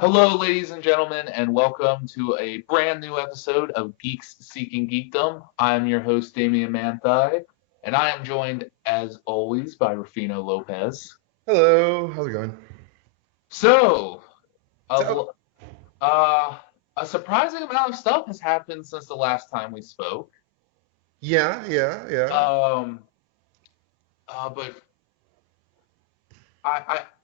Hello, ladies and gentlemen, and welcome to a brand new episode of Geeks Seeking Geekdom. I'm your host, Damien Manthai, and I am joined, as always, by Rufino Lopez. Hello, how's it going? So, a, So, l- uh, a surprising amount of stuff has happened since the last time we spoke. yeah. Um, but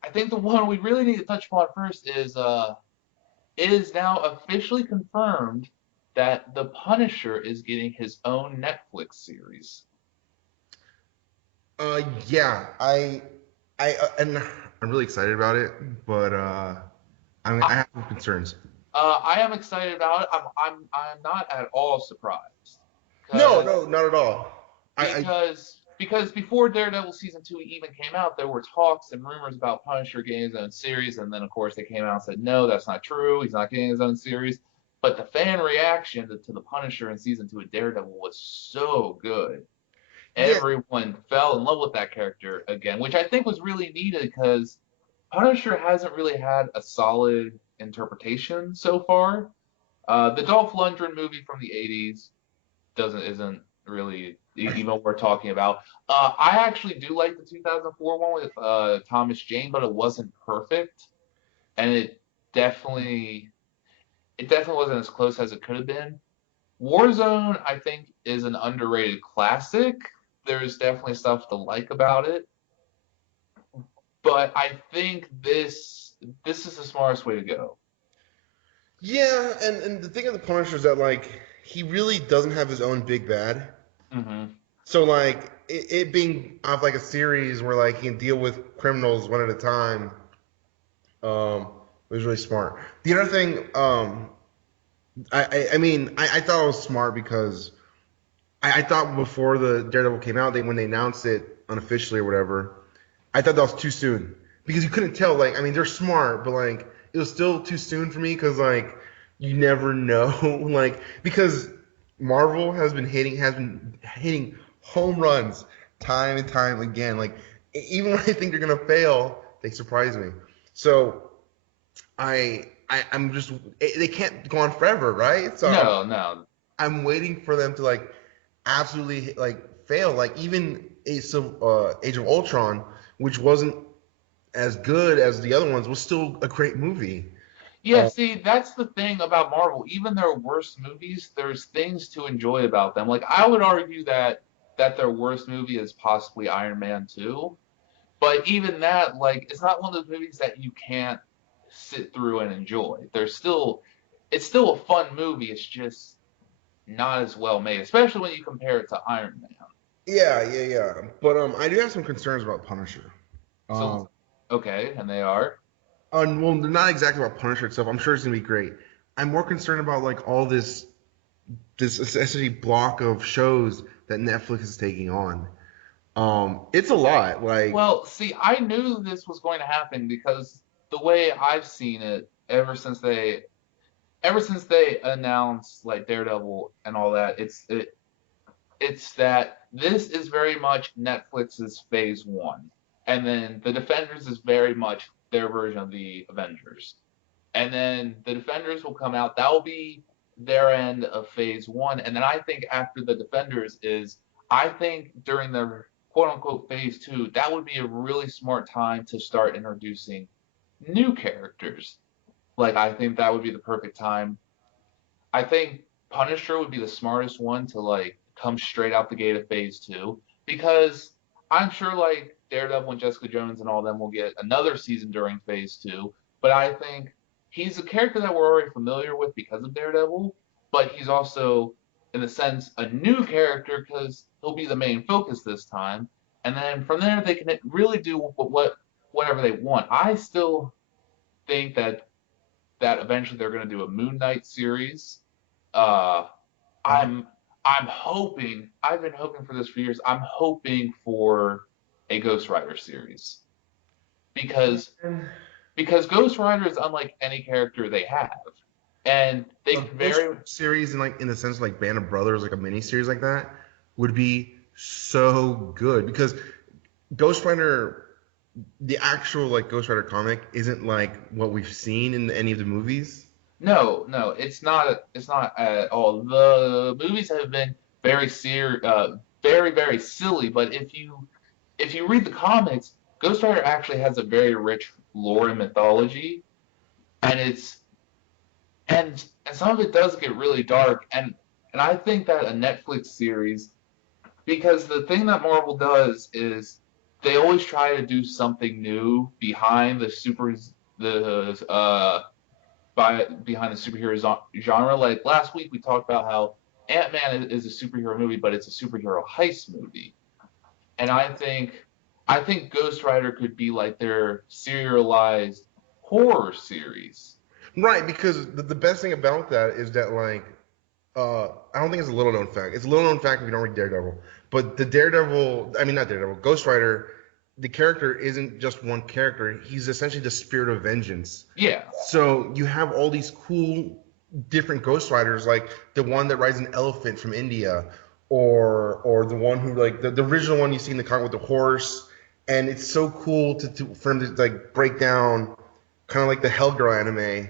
I think the one we really need to touch upon first is it is now officially confirmed that The Punisher is getting his own Netflix series. yeah, and I'm really excited about it, but I I, have some concerns. I am excited about it. I'm not at all surprised No, because no, not at all. I because before Daredevil season two even came out, there were talks and rumors about Punisher getting his own series, and then of course they came out and said no, that's not true. He's not getting his own series. But the fan reaction to the Punisher in season two of Daredevil was so good. yeah, Everyone fell in love with that character again, which I think was really needed because Punisher hasn't really had a solid interpretation so far. The Dolph Lundgren movie from the '80s isn't really even what we're talking about. I actually do like the 2004 one with Thomas Jane, but it wasn't perfect, and definitely it definitely wasn't as close as it could have been. Warzone, I think, is an underrated classic. There's definitely stuff to like about it, but I think this is the smartest way to go. yeah, and the thing of the Punisher is that like he really doesn't have his own big bad. Hmm. So like it being off like a series where like he can deal with criminals one at a time, was really smart. The other thing, I thought it was smart because I thought before the Daredevil came out, when they announced it unofficially or whatever, I thought that was too soon because you couldn't tell. Like, I mean, they're smart, but like it was still too soon for me because like you never know. Like because Marvel has been hitting home runs time and time again. Like even when I think they're gonna fail, they surprise me. So I'm just they can't go on forever, right? So No, no. I'm waiting for them to like absolutely like fail. Like even Age of Ultron, which wasn't as good as the other ones, was still a great movie. Yeah, see, that's the thing about Marvel. Even their worst movies, there's things to enjoy about them. Like I would argue that their worst movie is possibly Iron Man 2. But even that, like, it's not one of those movies that you can't sit through and enjoy. It's still a fun movie. It's just not as well made, especially when you compare it to Iron Man. Yeah. But I do have some concerns about Punisher. So, Um, okay, and they are. well, they're not exactly about Punisher itself. I'm sure it's gonna be great. I'm more concerned about like all this essentially block of shows that Netflix is taking on. It's a lot. Like, Well, see, I knew this was going to happen because the way I've seen it ever since they announced like Daredevil and all that, it's that this is very much Netflix's phase one. And then the Defenders is very much their version of the Avengers. And then the Defenders will come out. That will be their end of phase one. And then I think after the Defenders I think during the quote unquote phase two, that would be a really smart time to start introducing new characters. Like, I think that would be the perfect time. I think Punisher would be the smartest one to like come straight out the gate of phase two because I'm sure like Daredevil and Jessica Jones and all them will get another season during phase two. But I think he's a character that we're already familiar with because of Daredevil, but he's also, in a sense, a new character because he'll be the main focus this time. And then from there, they can really do whatever they want. I still think that eventually they're going to do a Moon Knight series. Uh, uh-huh. I'm I'm hoping. I've been hoping for this for years. I'm hoping for a Ghost Rider series because Ghost Rider is unlike any character they have, and they A can Ghost very series in like in the sense of like Band of Brothers, like a mini series like that, would be so good because Ghost Rider. the actual like Ghost Rider comic isn't like what we've seen in any of the movies. No, no, it's not. It's not at all. The movies have been very, very silly. But if you read the comics, Ghost Rider actually has a very rich lore and mythology, and and some of it does get really dark. And I think that a Netflix series, because the thing that Marvel does is they always try to do something new behind the behind the superhero genre. Like last week, we talked about how Ant-Man is a superhero movie, but it's a superhero heist movie. And I think Ghost Rider could be like their serialized horror series. Right, because the best thing about that is that like I don't think it's a little known fact. It's a little known fact if you don't read Daredevil. But the Daredevil, I mean not Daredevil, Ghost Rider, the character isn't just one character. He's essentially the spirit of vengeance. Yeah, So you have all these cool different Ghost Riders, like the one that rides an elephant from India, or the one who like the original one you see in the comic with the horse, and it's so cool for him to like break down kind of like the Hellgirl anime,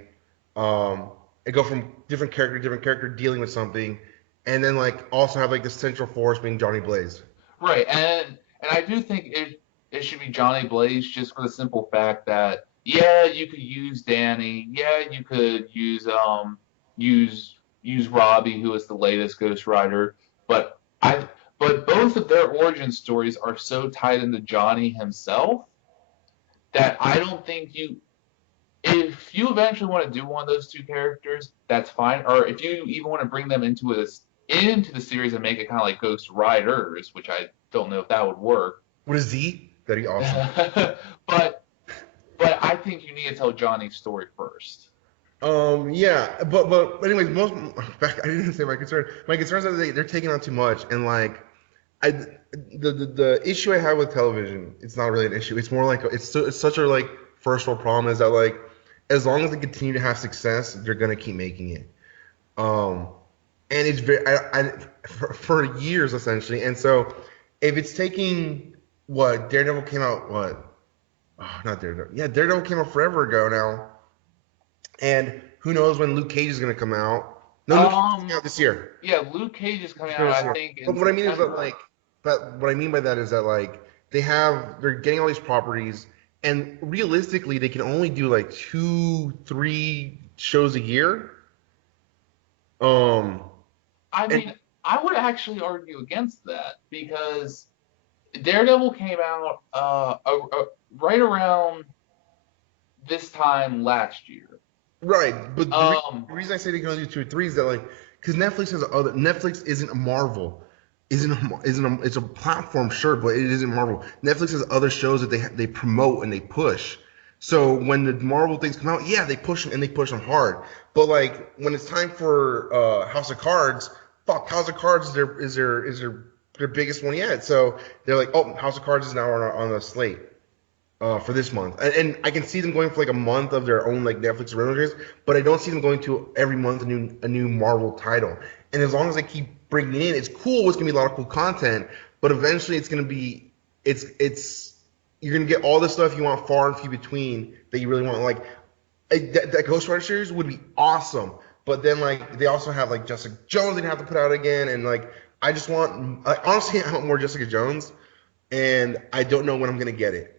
and go from different character dealing with something, and then like also have like the central force being Johnny Blaze. right. And I do think it should be Johnny Blaze just for the simple fact that yeah, you could use Danny, yeah, you could use Robbie, who is the latest Ghost Rider, but I but both of their origin stories are so tied into Johnny himself that I don't think you if you eventually want to do one of those two characters, that's fine. Or if you even want to bring them into the series and make it kind of like Ghost Riders, which I don't know if that would work. What is Z? That'd be awesome. but but I think you need to tell Johnny's story first. Yeah, but anyways, most back I didn't say my concern. My concern is that they're taking on too much, and like I the issue I have with television, it's not really an issue. It's more like it's such a like first world problem is that like as long as they continue to have success, they're gonna keep making it. Um, and it's very for years essentially, and so if it's taking what Daredevil came out what oh, not Daredevil yeah Daredevil came out forever ago now. And who knows when Luke Cage is going to come out? No, Luke Cage is coming Um, out this year. yeah, Luke Cage is coming This out, year, this I year. think, But in what I mean is that September. like, but what I mean by that is that like they're getting all these properties, and realistically they can only do like two, three shows a year. Um, I and mean, I would actually argue against that because Daredevil came out right around this time last year. right, but Um, the reason I say they can only do two or three is that like because Netflix isn't a Marvel. It's a platform, sure, but it isn't Marvel. Netflix has other shows that they promote and they push. So when the Marvel things come out, yeah, they push them and they push them hard. But like when it's time for House of Cards, fuck, House of Cards is their biggest one yet. So they're like, oh, House of Cards is now on the slate for this month, and I can see them going for like a month of their own like Netflix originals, but I don't see them going to every month a new Marvel title. And as long as they keep bringing in, it's cool. It's gonna be a lot of cool content, but eventually it's gonna be it's you're gonna get all the stuff you want far and few between that you really want. Like that Ghost Rider series would be awesome, but then like they also have like Jessica Jones they have to put out again, and like I just want honestly I want more Jessica Jones, and I don't know when I'm gonna get it.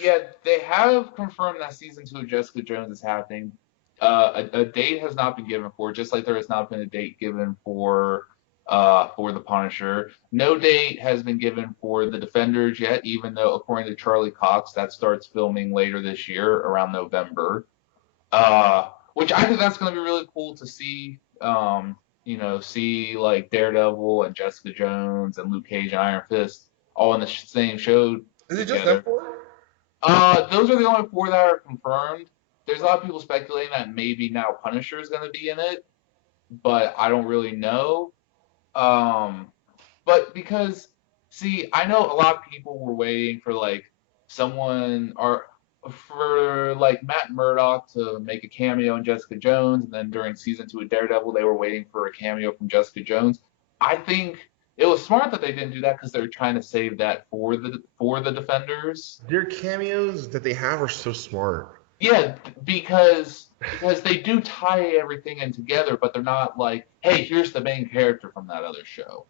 yeah, they have confirmed that season two of Jessica Jones is happening. A date has not been given for it, just like there has not been a date given for the Punisher. No date has been given for the Defenders yet, even though according to Charlie Cox, that starts filming later this year around November. Which I think that's going to be really cool to see. See like Daredevil and Jessica Jones and Luke Cage and Iron Fist all in the same show Is it just them together. four? Those are the only four that are confirmed. There's a lot of people speculating that maybe now Punisher is going to be in it, but I don't really know. Um, but because see, I know a lot of people were waiting for like someone or for like Matt Murdock to make a cameo in Jessica Jones, and then during season two of Daredevil, they were waiting for a cameo from Jessica Jones. I think it was smart that they didn't do that because they were trying to save that for the Defenders. Their cameos that they have are so smart. Yeah, because they do tie everything in together, but they're not like, hey, here's the main character from that other show.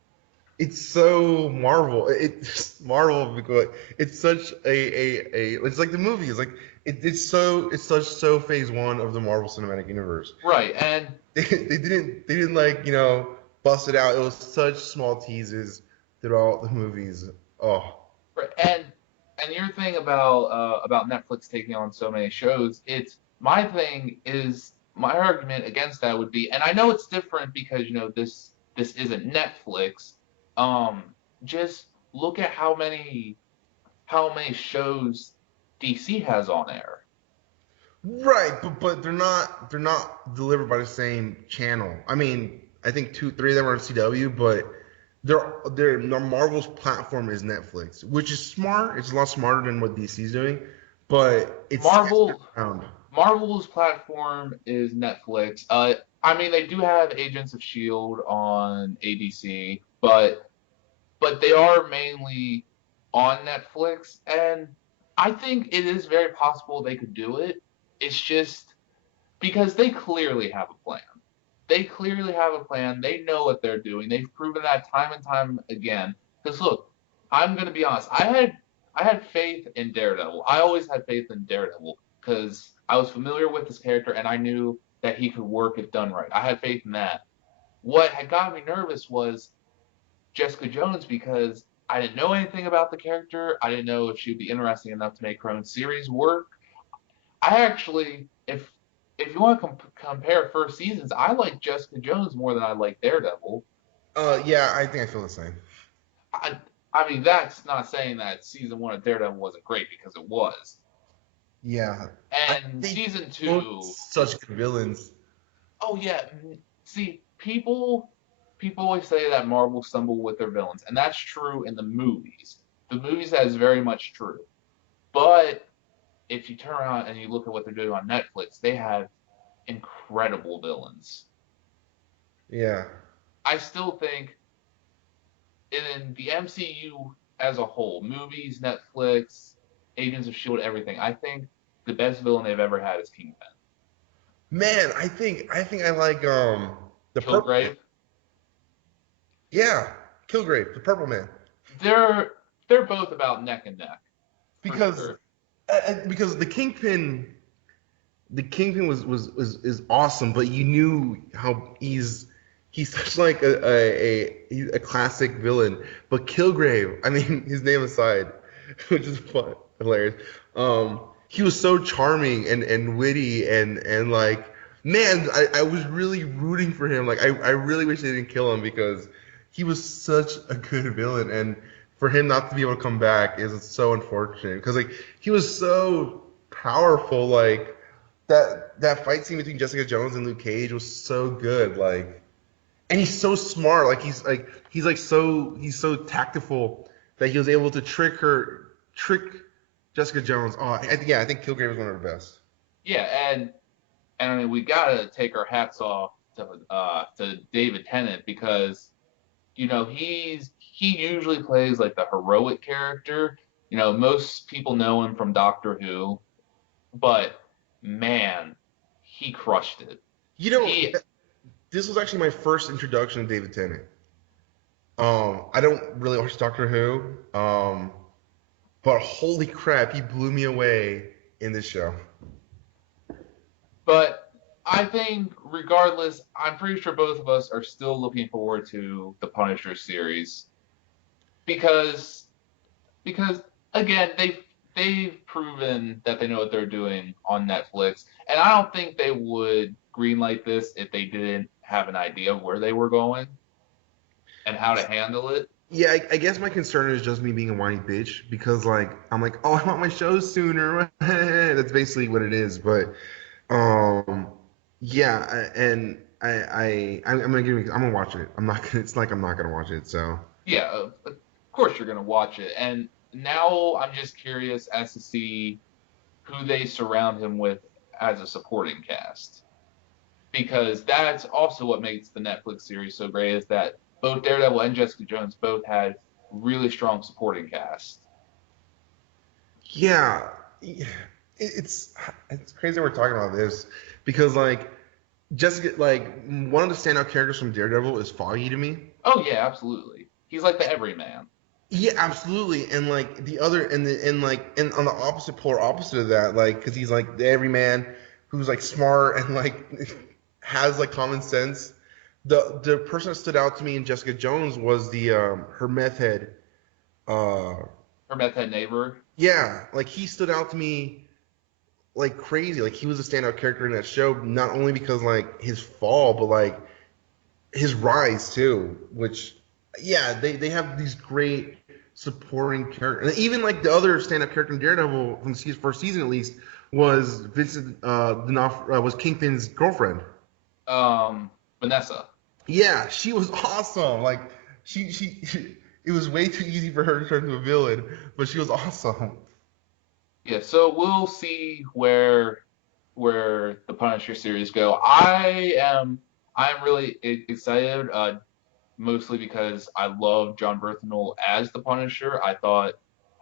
It's so Marvel. It's Marvel because it's such a it's like the movie. It's like it's such so phase one of the Marvel Cinematic Universe. Right, and They didn't like bust it out. It was such small teases throughout the movies. Oh right, and your thing about Netflix taking on so many shows, it's my thing is my argument against that would be, and I know it's different because this isn't Netflix. Um, just look at how many shows DC has on air. right, but they're not delivered by the same channel. I mean, I think two three of them are on CW, but their Marvel's platform is Netflix, which is smart. It's a lot smarter than what DC's doing, but it's Marvel around. Marvel's platform is Netflix. I mean they do have Agents of S.H.I.E.L.D. on ABC, but they are mainly on Netflix, and I think it is very possible they could do it. It's just because they clearly have a plan. They clearly have a plan. They know what they're doing. They've proven that time and time again. Because look, I'm gonna be honest. I had faith in Daredevil. I always had faith in Daredevil because I was familiar with his character and I knew that he could work if done right. I had faith in that. What had got me nervous was Jessica Jones because I didn't know anything about the character. I didn't know if she'd be interesting enough to make her own series work. I actually, if you want to compare first seasons, I like Jessica Jones more than I like Daredevil. Yeah, I think I feel the same. I, I mean, that's not saying that season one of Daredevil wasn't great because it was. Yeah, And they season both two such is, good villains. oh yeah, see, people always say that Marvel stumble with their villains, and that's true in the movies. The movies that is very much true. But if you turn around and you look at what they're doing on Netflix, they have incredible villains. Yeah. I still think in the MCU as a whole, movies, Netflix, Agents of S.H.I.E.L.D., everything, I think the best villain they've ever had is Kingpin. Man, I think I like the purple man. Kilgrave, Yeah, Kilgrave, the purple man. they're they're both about neck and neck for Because sure. because the Kingpin was is awesome, but you knew how he's such like he's a classic villain. But Kilgrave, I mean, his name aside, which is fun, hilarious. He was so charming and witty and like man, I was really rooting for him. Like I really wish they didn't kill him because he was such a good villain and for him not to be able to come back is so unfortunate because like he was so powerful like that fight scene between Jessica Jones and Luke Cage was so good like and he's so smart like he's so tactful that he was able to trick Jessica Jones. Oh, I think Kilgrave was one of the best. Yeah, and I mean we gotta take our hats off to David Tennant because he usually plays like the heroic character. Most people know him from Doctor Who, but man, he crushed it. You know, He this was actually my first introduction to David Tennant. I don't really watch Doctor Who, but holy crap, he blew me away in this show. But I think regardless, I'm pretty sure both of us are still looking forward to the Punisher series because because again, they've proven that they know what they're doing on Netflix, and I don't think they would greenlight this if they didn't have an idea of where they were going and how to handle it. Yeah, I guess my concern is just me being a whiny bitch because like I'm like, oh, I want my show sooner. That's basically what it is. But um, yeah, and I'm gonna watch it. I'm not gonna. It's like I'm not gonna watch it. So Yeah, of course you're gonna watch it, and now I'm just curious as to see who they surround him with as a supporting cast because that's also what makes the Netflix series so great is that both Daredevil and Jessica Jones both had really strong supporting cast. Yeah, it's crazy we're talking about this because like Jessica, like one of the standout characters from Daredevil is Foggy to me. Oh yeah, absolutely. He's like the everyman. Yeah, absolutely. And like the other, and on the opposite polar opposite of that, like because he's like the everyman who's like smart and like has like common sense. The person that stood out to me in Jessica Jones was the her meth head. Uh, Her meth head neighbor. yeah, like he stood out to me like crazy. Like he was a standout character in that show, not only because like his fall, but like his rise too. Which, yeah, they have these great supporting characters, and even like the other stand-up character in Daredevil from the first season at least was Vincent was Kingpin's girlfriend. Vanessa. Yeah, she was awesome. Like she it was way too easy for her to turn into a villain, but she was awesome. Yeah, so we'll see where the Punisher series go. I'm really excited, mostly because I love John Berthenol as the Punisher. I thought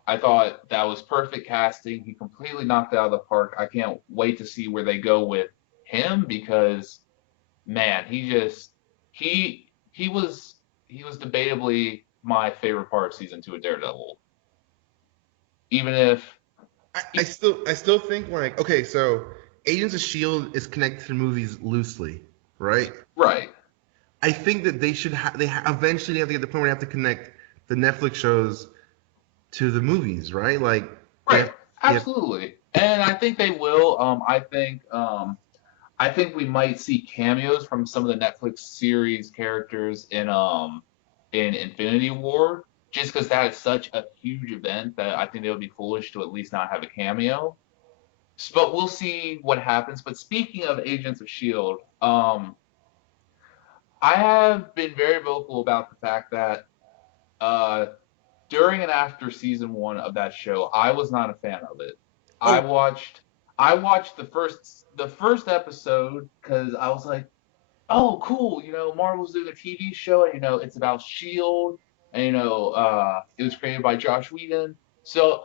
that was perfect casting. He completely knocked it out of the park. I can't wait to see where they go with him because man, he was debatably my favorite part of season 2 of Daredevil. Even if I still think like okay, so Agents of Shield is connected to movies loosely, right? right, I think that they should eventually have to get to the point where they have to connect the Netflix shows to the movies, right? Like right, they have absolutely, and I think they will. I think we might see cameos from some of the Netflix series characters in Infinity War, just because that is such a huge event that I think they would be foolish to at least not have a cameo. But we'll see what happens. But speaking of Agents of Shield, I have been very vocal about the fact that uh, during and after season 1 of that show, I was not a fan of it. I oh watched I watched the first episode because I was like, oh, cool, Marvel's doing a TV show, and it's about Shield, and it was created by Josh Whedon. So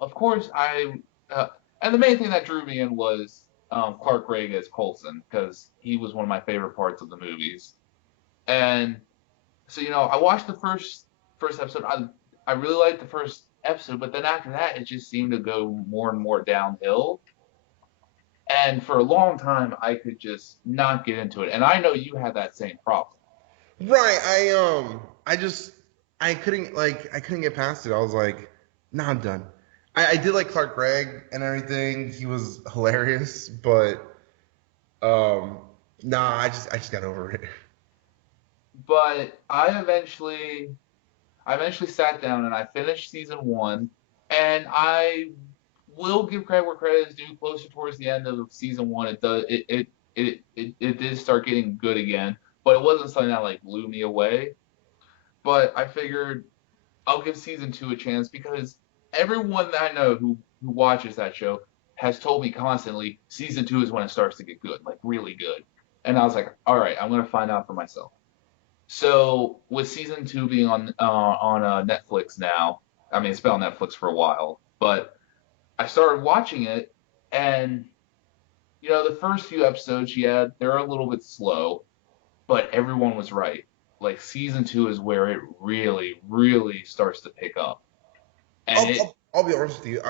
of course uh, and the main thing that drew me in was Clark Gregg as Coulson because he was one of my favorite parts of the movies. And so I watched the first episode. I really liked the first episode, but then after that, it just seemed to go more and more downhill. And for a long time, I could just not get into it. And I know you had that same problem. right. I just I couldn't get past it. I was like, nah, I'm done. I did like Clark Gregg and everything. He was hilarious, but um nah, I just got over it. But I eventually sat down and I finished season 1, and I will give credit where credit is due. Closer towards the end of season 1, it did start getting good again, but it wasn't something that like blew me away. But I figured I'll give season 2 a chance because everyone that I know who watches that show has told me constantly season 2 is when it starts to get good, like really good. And I was like, all right, I'm gonna find out for myself. So with season 2 being on Netflix now, I mean it's been on Netflix for a while, but I started watching it, and the first few episodes, yeah, they're a little bit slow, but everyone was right. Like season 2 is where it really, really starts to pick up, and I'll be honest with you.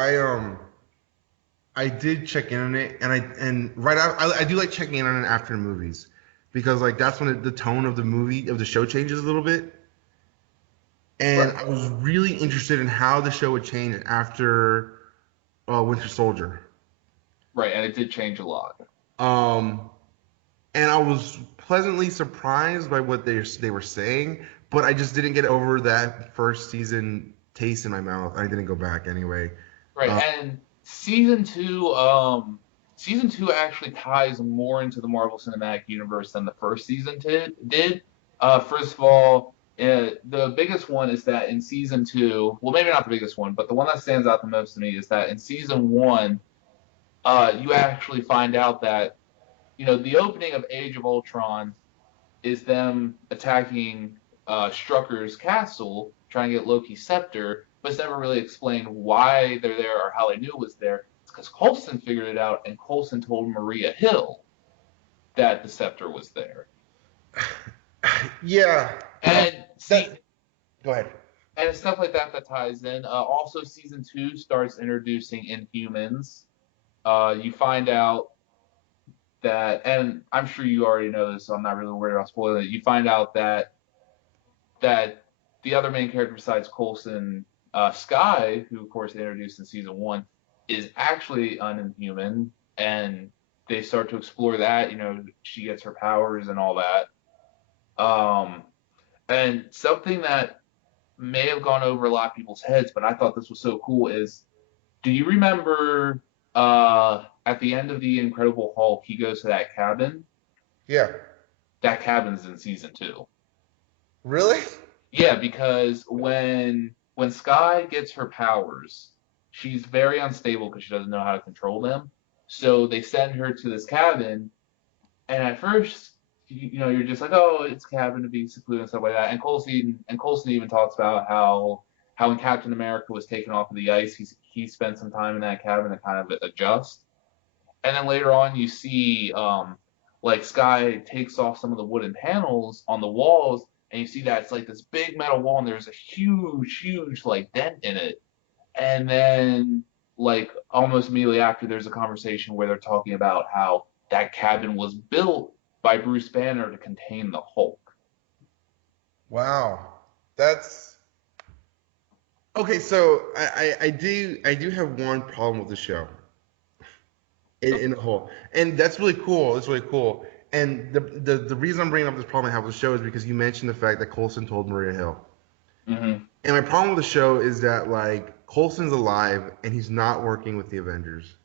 I did check in on it, and right out I do like checking in on it after movies because like that's when the tone of the show changes a little bit. And right, I was really interested in how the show would change after Winter Soldier. right, and it did change a lot. Um, and I was pleasantly surprised by what they were saying, but I just didn't get over that first season taste in my mouth. I didn't go back anyway. Right, Uh, and season two actually ties more into the Marvel Cinematic Universe than the first season did. First of all, the biggest one is that in season 2, well, maybe not the biggest one, but the one that stands out the most to me is that in season 1, you actually find out that the opening of Age of Ultron. is them attacking Strucker's castle, trying to get Loki's scepter, but it's never really explained why they're there or how they knew it was there. It's because Coulson figured it out, and Coulson told Maria Hill that the scepter was there. Yeah. And see, That. Go ahead. and it's stuff like that that ties in. Also, season two starts introducing Inhumans. You find out that, and I'm sure you already know this, so I'm not really worried about spoiling it. You find out that the other main character besides Coulson, Sky, who of course they introduced in season one, is actually an Inhuman, and they start to explore that. You know, she gets her powers and all that. Um, and something that may have gone over a lot of people's heads, but I thought this was so cool is, do you remember at the end of the Incredible Hulk, he goes to that cabin? Yeah. That cabin's in season two. Really? Yeah, because when Sky gets her powers, she's very unstable because she doesn't know how to control them. So they send her to this cabin, and at first, you know, you're just like, oh, it's cabin to be secluded and stuff like that. And Coulson even talks about how when Captain America was taken off of the ice, he spent some time in that cabin to kind of adjust. And then later on, you see like Sky takes off some of the wooden panels on the walls, and you see that it's like this big metal wall, and there's a huge like dent in it. And then like almost immediately after, there's a conversation where they're talking about how that cabin was built by Bruce Banner to contain the Hulk. Wow. That's okay. So I do have one problem with the show in the whole, and that's really cool. It's really cool. And the reason I'm bringing up this problem I have with the show is because you mentioned the fact that Coulson told Maria Hill. Mm-hmm. And my problem with the show is that like Coulson's alive and he's not working with the Avengers.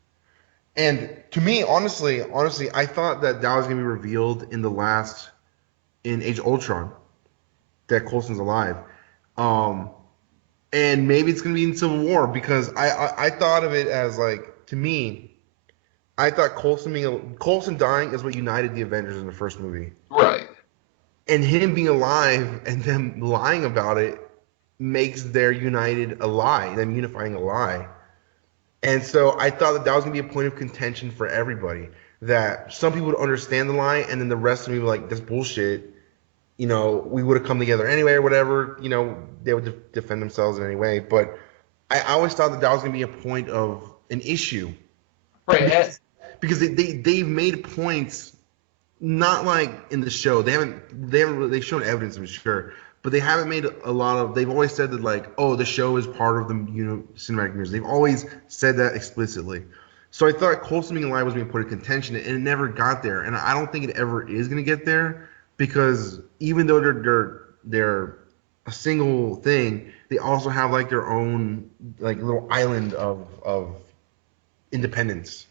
And to me, honestly, I thought that that was gonna be revealed in Age of Ultron that Coulson's alive. Um, and maybe it's gonna be in Civil War because I thought of it as like to me, I thought Coulson dying is what united the Avengers in the first movie, Right. and him being alive and them lying about it makes their united a lie, them unifying a lie. And so I thought that that was gonna be a point of contention for everybody. That some people would understand the lie, and then the rest of me were like, "That's bullshit." You know, we would have come together anyway, or whatever. You know, they would defend themselves in any way. But I always thought that that was gonna be a point of an issue Right. because they've made points not like in the show. They've shown evidence, I'm sure, but they haven't made a lot of. They've always said that like, oh, the show is part of the cinematic universe. They've always said that explicitly. So I thought Coulson being alive was being put in contention, and it never got there. And I don't think it ever is going to get there because even though they're a single thing, they also have like their own like little island of independence.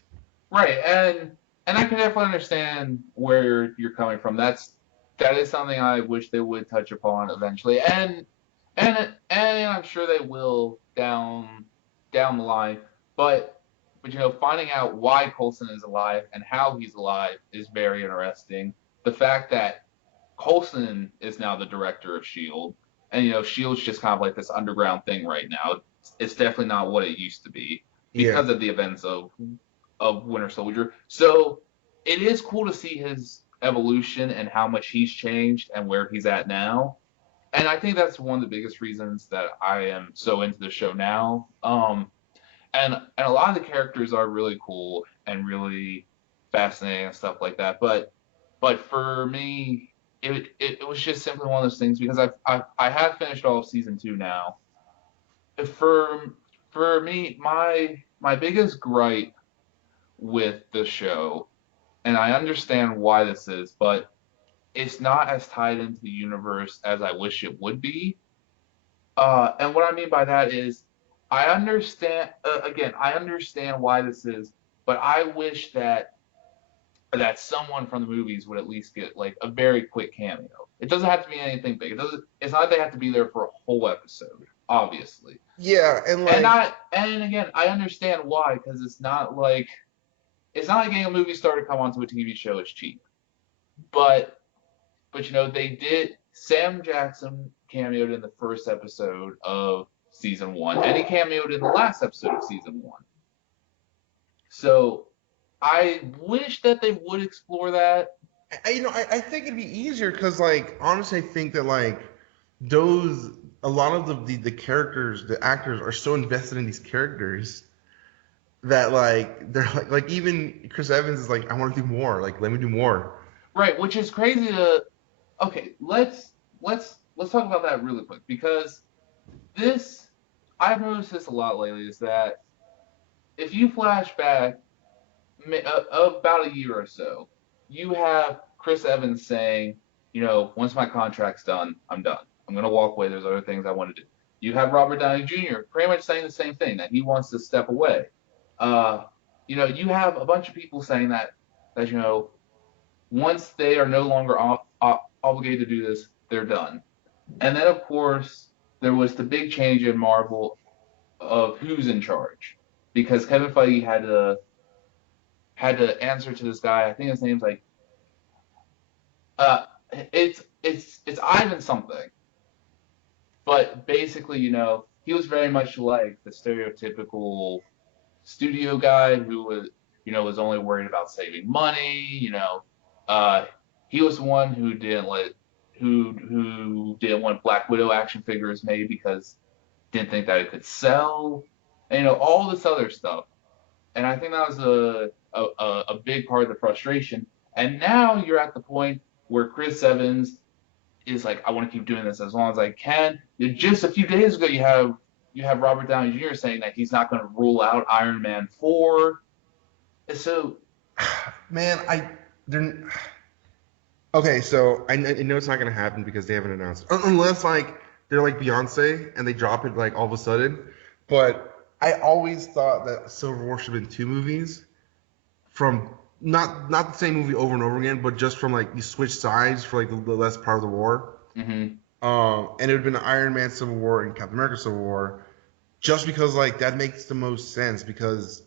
Right, and I can definitely understand where you're coming from. That is something I wish they would touch upon eventually, and I'm sure they will down the line. But you know, finding out why Coulson is alive and how he's alive is very interesting. The fact that Coulson is now the director of Shield, and you know, Shield's just kind of like this underground thing right now. It's definitely not what it used to be Yeah, because of the events of Winter Soldier. So it is cool to see his evolution and how much he's changed and where he's at now. And I think that's one of the biggest reasons that I am so into the show now. And a lot of the characters are really cool and really fascinating and stuff like that. But for me, it was just simply one of those things because I have finished all of season two now. For for me, my biggest gripe with the show, and I understand why this is, but it's not as tied into the universe as I wish it would be. And what I mean by that is, I understand. Again, I understand why this is, but I wish that someone from the movies would at least get like a very quick cameo. It doesn't have to be anything big. It doesn't. It's not like they have to be there for a whole episode, obviously. yeah, and And like not. And again, I understand why because it's not like getting a movie star to come onto a TV show is cheap. But but they did. Sam Jackson cameoed in the first episode of season one, and he cameoed in the last episode of season one. So I wish that they would explore that. I think it'd be easier because, like, honestly, I think that like those a lot of the characters, the actors are so invested in these characters that like they're like even Chris Evans is like, I want to do more. Like, let me do more. Right, which is crazy to. Okay, let's talk about that really quick because this I've noticed this a lot lately is that if you flash back about a year or so, you have Chris Evans saying, once my contract's done, I'm done. I'm gonna walk away. There's other things I want to do. You have Robert Downey Jr. pretty much saying the same thing that he wants to step away. Uh, you have a bunch of people saying that once they are no longer obligated to do this, they're done. And then of course there was the big change in Marvel of who's in charge because Kevin Feige had to answer to this guy. I think his name's like uh it's Ivan something. But basically, he was very much like the stereotypical studio guy who was only worried about saving money. Uh, he was the one who didn't want Black Widow action figures made because didn't think that it could sell, and all this other stuff. And I think that was a big part of the frustration. And now you're at the point where Chris Evans is like, I want to keep doing this as long as I can. Just a few days ago, you have Robert Downey Jr. saying that he's not going to rule out Iron Man 4. So, Man, they're okay. So I know it's not gonna happen because they haven't announced unless like they're like Beyonce and they drop it like all of a sudden. But I always thought that Civil War should have been two movies from not the same movie over and over again, but just from like you switch sides for like the less part of the war. mhm. And it would have been Iron Man Civil War and Captain America Civil War, just because like that makes the most sense because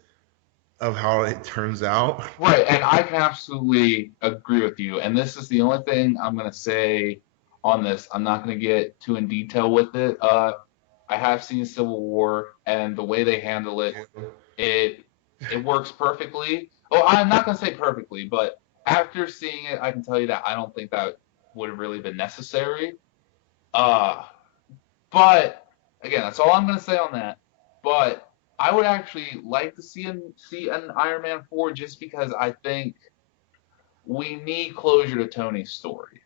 of how it turns out. Right, and I can absolutely agree with you. And this is the only thing I'm going to say on this. I'm not going to get too in detail with it. I have seen Civil War, and the way they handle it, it it works perfectly. Oh, I'm not going to say perfectly, but after seeing it, I can tell you that I don't think that would have really been necessary. Uh, but again, that's all I'm going to say on that. But I would actually like to see an Iron Man 4 just because I think we need closure to Tony's story.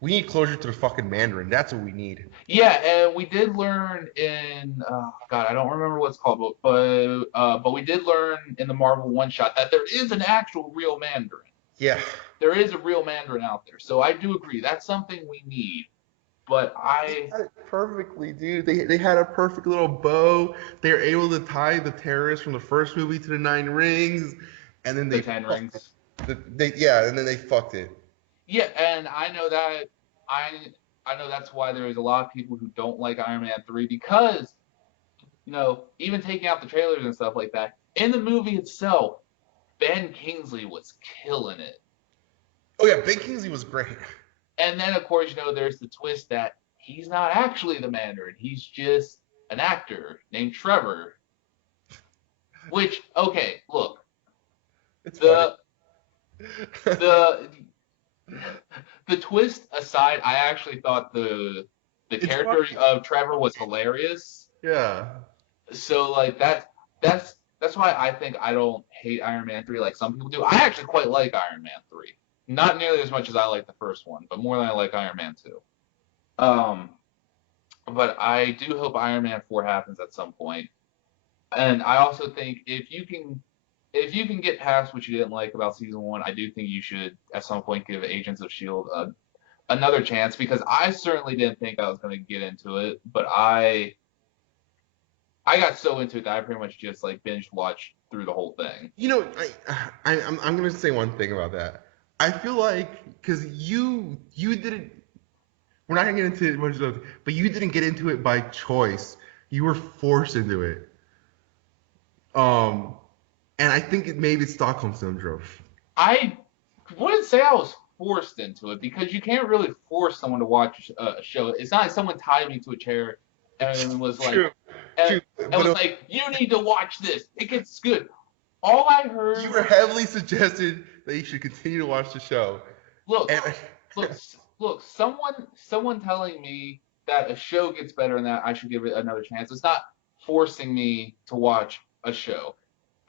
We need closure to the fucking Mandarin. That's what we need. Yeah, and we did learn in God, I don't remember what it's called, but we did learn in the Marvel one shot that there is an actual real Mandarin. Yeah. There is a real Mandarin out there. So I do agree. That's something we need. But They had it perfectly, dude. They had a perfect little bow. They were able to tie the terrorists from the first movie to the Nine Rings, and then the they Ten fucked Rings. and then they fucked it. Yeah, and I know that I know that's why there is a lot of people who don't like Iron Man 3 because, even taking out the trailers and stuff like that, in the movie itself, Ben Kingsley was killing it. Oh yeah, Ben Kingsley was great. And then of course, there's the twist that he's not actually the Mandarin. He's just an actor named Trevor. Which, okay, look, It's funny. the the the twist aside, I actually thought the It's character funny. of Trevor was hilarious. Yeah. So like that's why I think I don't hate Iron Man 3 like some people do. I actually quite like Iron Man 3. Not nearly as much as I like the first one, but more than I like Iron Man 2. Um but I do hope Iron Man 4 happens at some point. And I also think if you can get past what you didn't like about season 1, I do think you should at some point give Agents of S.H.I.E.L.D. Another chance because I certainly didn't think I was going to get into it, but I got so into it that I pretty much just like binge watched through the whole thing. I'm gonna say one thing about that. I feel like because you didn't. We're not gonna get into it much of, but you didn't get into it by choice. You were forced into it. Um, and I think maybe it's Stockholm syndrome. I wouldn't say I was forced into it because you can't really force someone to watch a show. It's not like someone tied me to a chair and was like, True, and, true. and But was like, you need to watch this. It gets good. All I you heard, were heavily suggested that you should continue to watch the show, look, and look, look, someone telling me that a show gets better and that I should give it another chance. It's not forcing me to watch a show.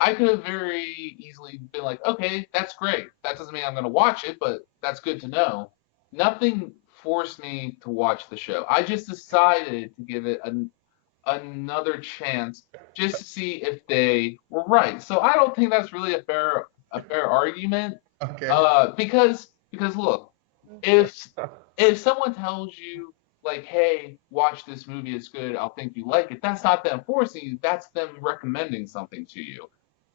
I could have very easily been like, okay, that's great. That doesn't mean I'm going to watch it, but that's good to know. Nothing forced me to watch the show. I just decided to give it another chance just to see if they were right. So I don't think that's really a fair argument. okay. Because look, if if someone tells you like, hey, watch this movie, it's good, I'll think you like it, that's not them forcing you, that's them recommending something to you. I,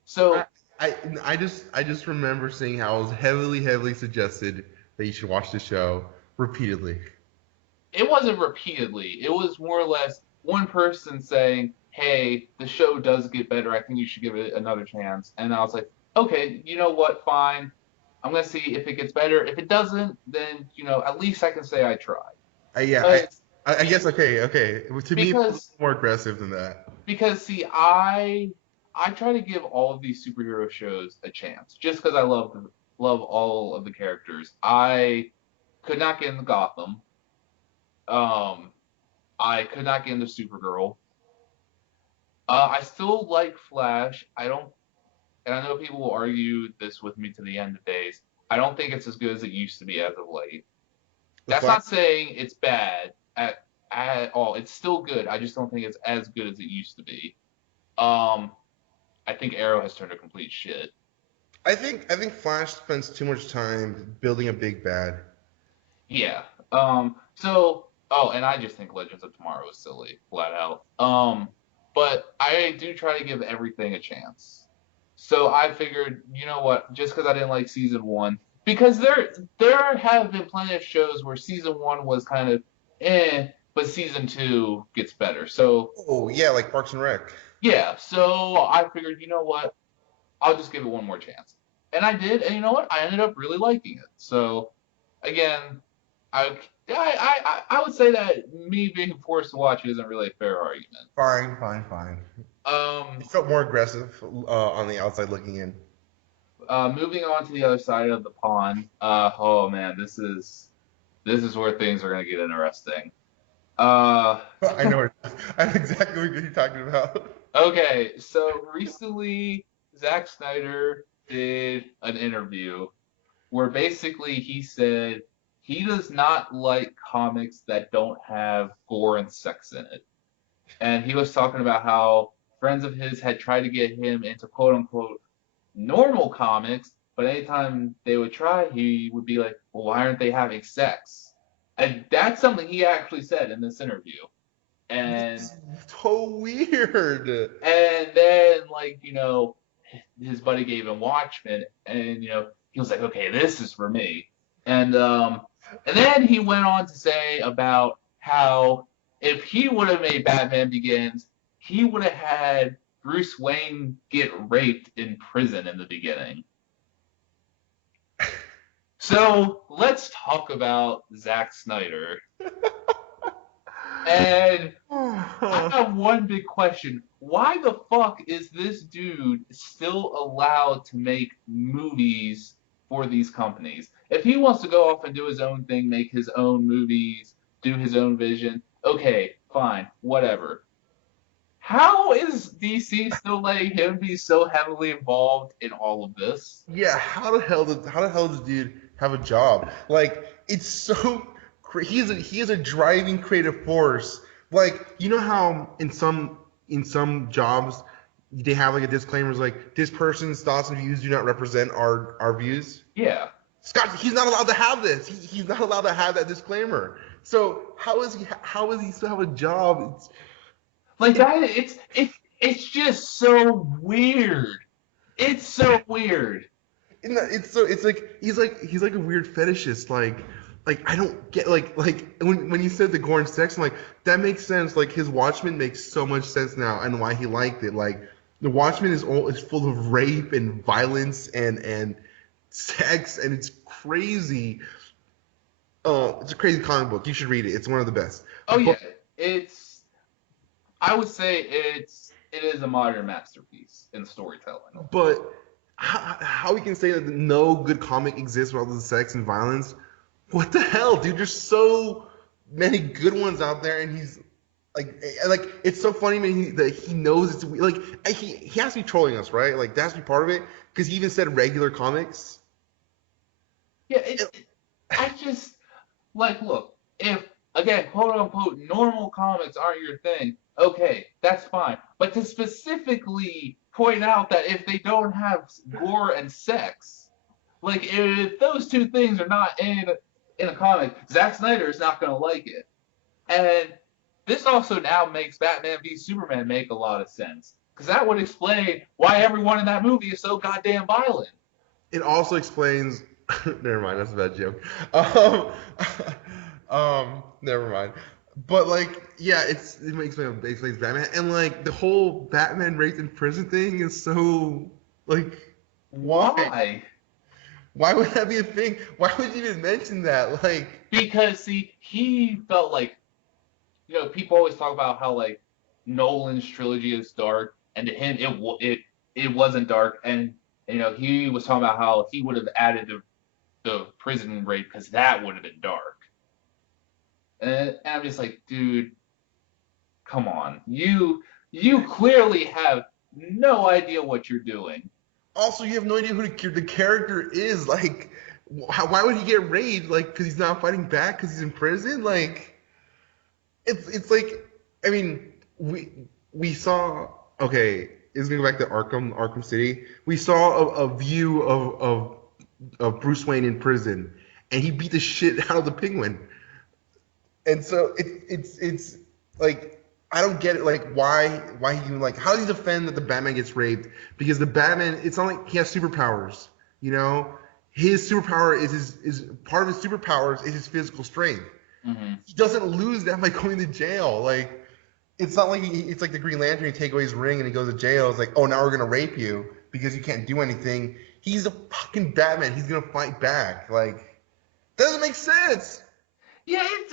So I just remember seeing how it was heavily suggested that you should watch the show repeatedly. it wasn't repeatedly. It was more or less one person saying, "Hey, the show does get better. I think you should give it another chance." And I was like, "Okay, you know what? Fine. I'm gonna see if it gets better. If it doesn't, then at least I can say I tried." Yeah, But I guess okay. To me, it was because more aggressive than that. because see, I try to give all of these superhero shows a chance just because I love all of the characters. I could not get into Gotham. Um, I could not get into Supergirl. I still like Flash. I don't, and I know people will argue this with me to the end of days. I don't think it's as good as it used to be as of late. The That's Flash. not saying it's bad at all. It's still good. I just don't think it's as good as it used to be. Um, I think Arrow has turned to complete shit. I think Flash spends too much time building a big bad. Yeah. Oh, and I just think Legends of Tomorrow is silly, flat out. But I do try to give everything a chance. So I figured, you know what? Just because I didn't like season one, because there have been plenty of shows where season one was kind of but season two gets better. So Oh yeah, like Parks and Rec. yeah, so I figured, you know what? I'll just give it one more chance. And I did, and you know what? I ended up really liking it. So again, I would say that me being forced to watch it isn't really a fair argument. Fine. Um, It felt more aggressive on the outside looking in. Moving on to the other side of the pond. Oh man, this is where things are gonna get interesting. Uh, I know it. I know exactly what you're talking about. okay, so recently Zack Snyder did an interview where basically he said he does not like comics that don't have gore and sex in it. And he was talking about how friends of his had tried to get him into quote unquote normal comics, but anytime they would try, he would be like, well, why aren't they having sex? And that's something he actually said in this interview. And It's so weird. and then his buddy gave him Watchmen, and he was like, okay, this is for me. And then he went on to say about how if he would have made Batman Begins, he would have had Bruce Wayne get raped in prison in the beginning. So let's talk about Zack Snyder. And I have one big question. Why the fuck is this dude still allowed to make movies for these companies? If he wants to go off and do his own thing, make his own movies, do his own vision, okay, fine, whatever. How is DC still letting him be so heavily involved in all of this? Yeah, how the hell does dude have a job? Like it's so he is a driving creative force. Like you know how in some jobs they have like a disclaimers like this person's thoughts and views do not represent our views. Yeah. Scott, he's not allowed to have this. He's not allowed to have that disclaimer. So how is he still have a job? Like that it's just so weird. It's so weird. It's like he's like a weird fetishist. Like I don't get like when you said the gore and sex, I'm like that makes sense. Like his Watchmen makes so much sense now and why he liked it. Like the Watchmen is full of rape and violence and sex and it's crazy. It's a crazy comic book. You should read it. It's one of the best. Oh But yeah, it's. I would say it is a modern masterpiece in storytelling. but how we can say that no good comic exists without the sex and violence? What the hell, dude? There's so many good ones out there, and he's like it's so funny, man. That he knows it's like he has to be trolling us, right? Like that has to be part of it because he even said regular comics. Yeah, I just like look if again quote unquote normal comics aren't your thing, okay, that's fine. But to specifically point out that if they don't have gore and sex, like if those two things are not in a comic, Zack Snyder is not gonna like it. And this also now makes Batman v Superman make a lot of sense because that would explain why everyone in that movie is so goddamn violent. It also explains. Never mind, that's a bad joke. Um, never mind. But like, yeah, it explains Batman, and like the whole Batman raped in prison thing is so like, why? Why? Why would that be a thing? Why would you even mention that? Like, Because see, he felt like people always talk about how like Nolan's trilogy is dark, and to him it wasn't dark, and he was talking about how he would have added the prison rape because that would have been dark, and I'm just like, dude, come on, you clearly have no idea what you're doing. also, you have no idea who the character is. Like, why would he get raped? Like, because he's not fighting back because he's in prison. Like, it's like, I mean, we saw. Okay, is gonna go back to Arkham City. We saw a view of Bruce Wayne in prison, and he beat the shit out of the Penguin. And so it's like I don't get it. Like why he even like how does he defend that the Batman gets raped? Because the Batman, it's not like he has superpowers. You know, his superpower is part of his superpowers is his physical strength. Mm-hmm. He doesn't lose that by going to jail. Like it's not like it's like the Green Lantern. You take away his ring and he goes to jail. It's like, oh, now we're gonna rape you because you can't do anything. He's a fucking Batman. He's gonna fight back. Like that doesn't make sense. Yeah, it's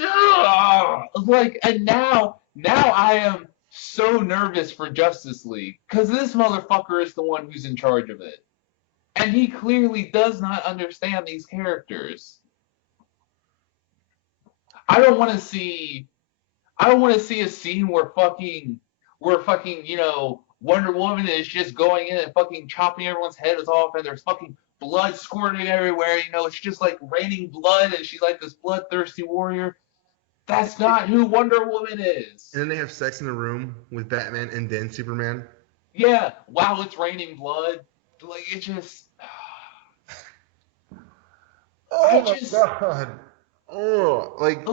like, and now I am so nervous for Justice League because this motherfucker is the one who's in charge of it, and he clearly does not understand these characters. I don't want to see, I don't want to see a scene where fucking Wonder Woman is just going in and fucking chopping everyone's heads off, and there's fucking blood squirting everywhere. It's just like raining blood, and she's like this bloodthirsty warrior. That's not who Wonder Woman is. And then they have sex in the room with Batman and then Superman. Yeah, while it's raining blood, like it just, I Oh my just god. Oh, like.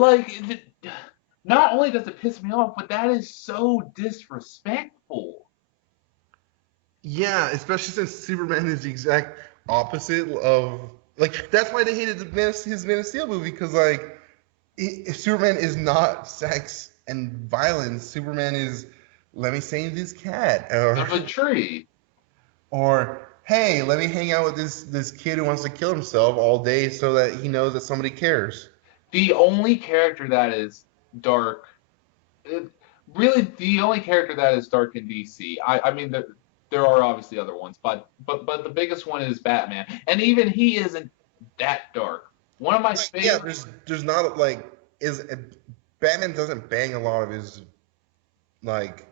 Not only does it piss me off, but that is so disrespectful. yeah, especially since Superman is the exact opposite of like that's why they hated his Man of Steel movie because like if Superman is not sex and violence, Superman is let me save this cat Of a tree. or hey, let me hang out with this kid who wants to kill himself all day so that he knows that somebody cares. The only character that is dark, it, really, the only character that is dark in DC. I mean, there are obviously other ones, but the biggest one is Batman, and even he isn't that dark. One of my Like, yeah, favorite. there's not like is Batman doesn't bang a lot of his like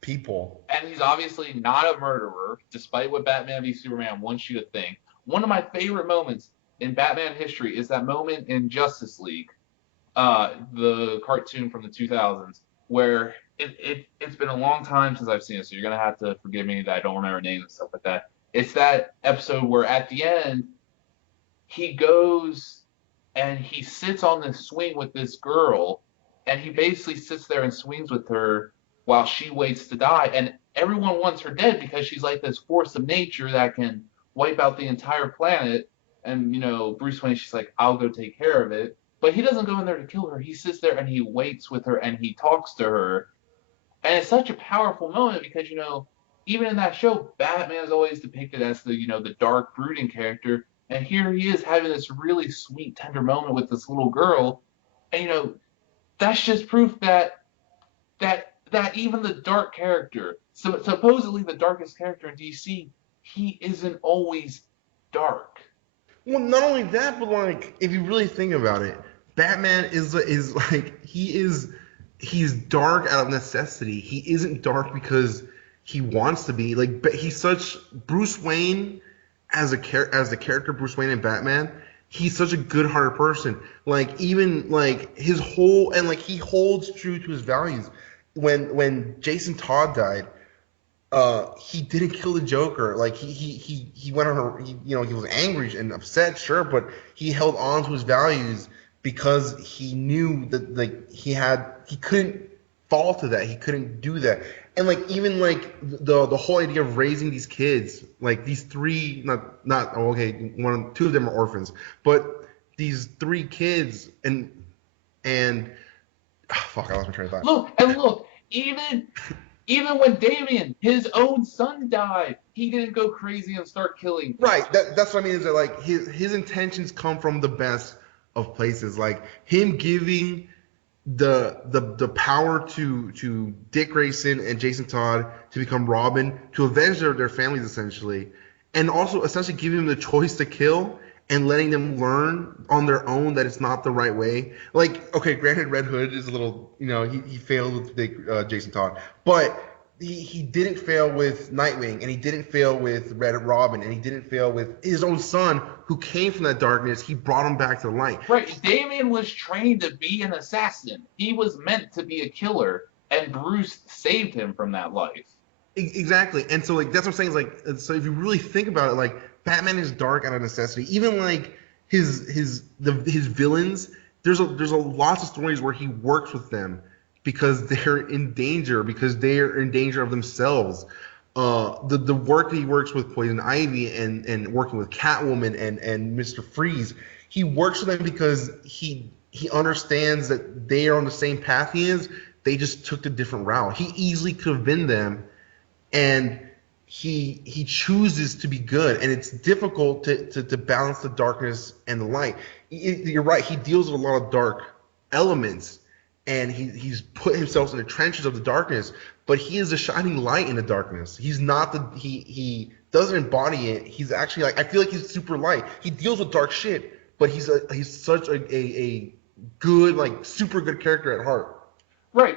people. And he's obviously not a murderer, despite what Batman v Superman wants you to think. One of my favorite moments in Batman history is that moment in Justice League, the cartoon from the 2000s, where it's been a long time since I've seen it, so you're gonna have to forgive me that I don't remember names and stuff like that. It's that episode where at the end he goes and he sits on this swing with this girl, and he basically sits there and swings with her while she waits to die, and everyone wants her dead because she's like this force of nature that can wipe out the entire planet. And Bruce Wayne, she's like, I'll go take care of it. But he doesn't go in there to kill her. He sits there and he waits with her and he talks to her. And it's such a powerful moment because, even in that show, Batman is always depicted as the dark, brooding character. And here he is having this really sweet, tender moment with this little girl. And that's just proof that even the dark character, so supposedly the darkest character in DC, he isn't always dark. Well, not only that, but like if you really think about it, Batman is like he's dark out of necessity. He isn't dark because he wants to be. Like, but he's such Bruce Wayne as the character Bruce Wayne and Batman. He's such a good-hearted person. Like even like his whole and like he holds true to his values. When Jason Todd died, he didn't kill the Joker. Like he went on a he was angry and upset, sure, but he held on to his values because he knew that like he couldn't fall to that. He couldn't do that. And like even like the whole idea of raising these kids, like these three not oh, okay, two of them are orphans, but these three kids and fuck, I lost my train of thought. Look, even when Damien, his own son, died, he didn't go crazy and start killing people. Right. That's what I mean. Is that like his intentions come from the best of places. Like him giving the power to Dick Grayson and Jason Todd to become Robin to avenge their families essentially, and also essentially giving them the choice to kill and letting them learn on their own that it's not the right way. Like, okay, granted, Red Hood is a little, he failed with Jason Todd, but he didn't fail with Nightwing, and he didn't fail with Red Robin, and he didn't fail with his own son, who came from that darkness. He brought him back to the light. Right, Damien was trained to be an assassin. He was meant to be a killer, and Bruce saved him from that life. Exactly, and so like that's what I'm saying. Is like, so if you really think about it, like Batman is dark out of necessity. Even like his villains, there's a lots of stories where he works with them because they're in danger, because they're in danger of themselves. The work that he works with Poison Ivy and working with Catwoman and Mr. Freeze, he works with them because he understands that they are on the same path he is. They just took a different route. He easily could have been them, and he chooses to be good, and it's difficult to balance the darkness and the light. You're right, he deals with a lot of dark elements, and he's put himself in the trenches of the darkness, but he is a shining light in the darkness. He's not he doesn't embody it. He's actually like, I feel like he's super light. He deals with dark shit, but he's such a good, like super good character at heart. Right,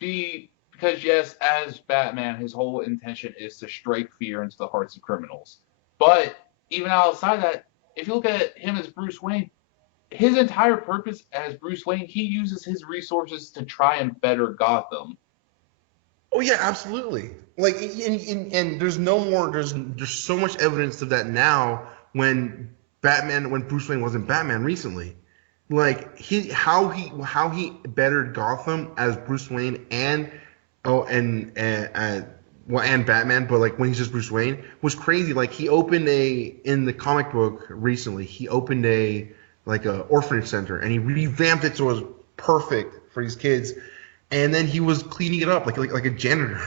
because yes, as Batman, his whole intention is to strike fear into the hearts of criminals. But even outside that, if you look at him as Bruce Wayne, his entire purpose as Bruce Wayne, he uses his resources to try and better Gotham. Oh yeah, absolutely. Like, and there's no more. There's so much evidence of that now. When Bruce Wayne wasn't Batman recently, like how he bettered Gotham as Bruce Wayne and and Batman, but like when he's just Bruce Wayne was crazy. Like he opened in the comic book recently, he opened a orphanage center, and he revamped it so it was perfect for these kids. And then he was cleaning it up like a janitor.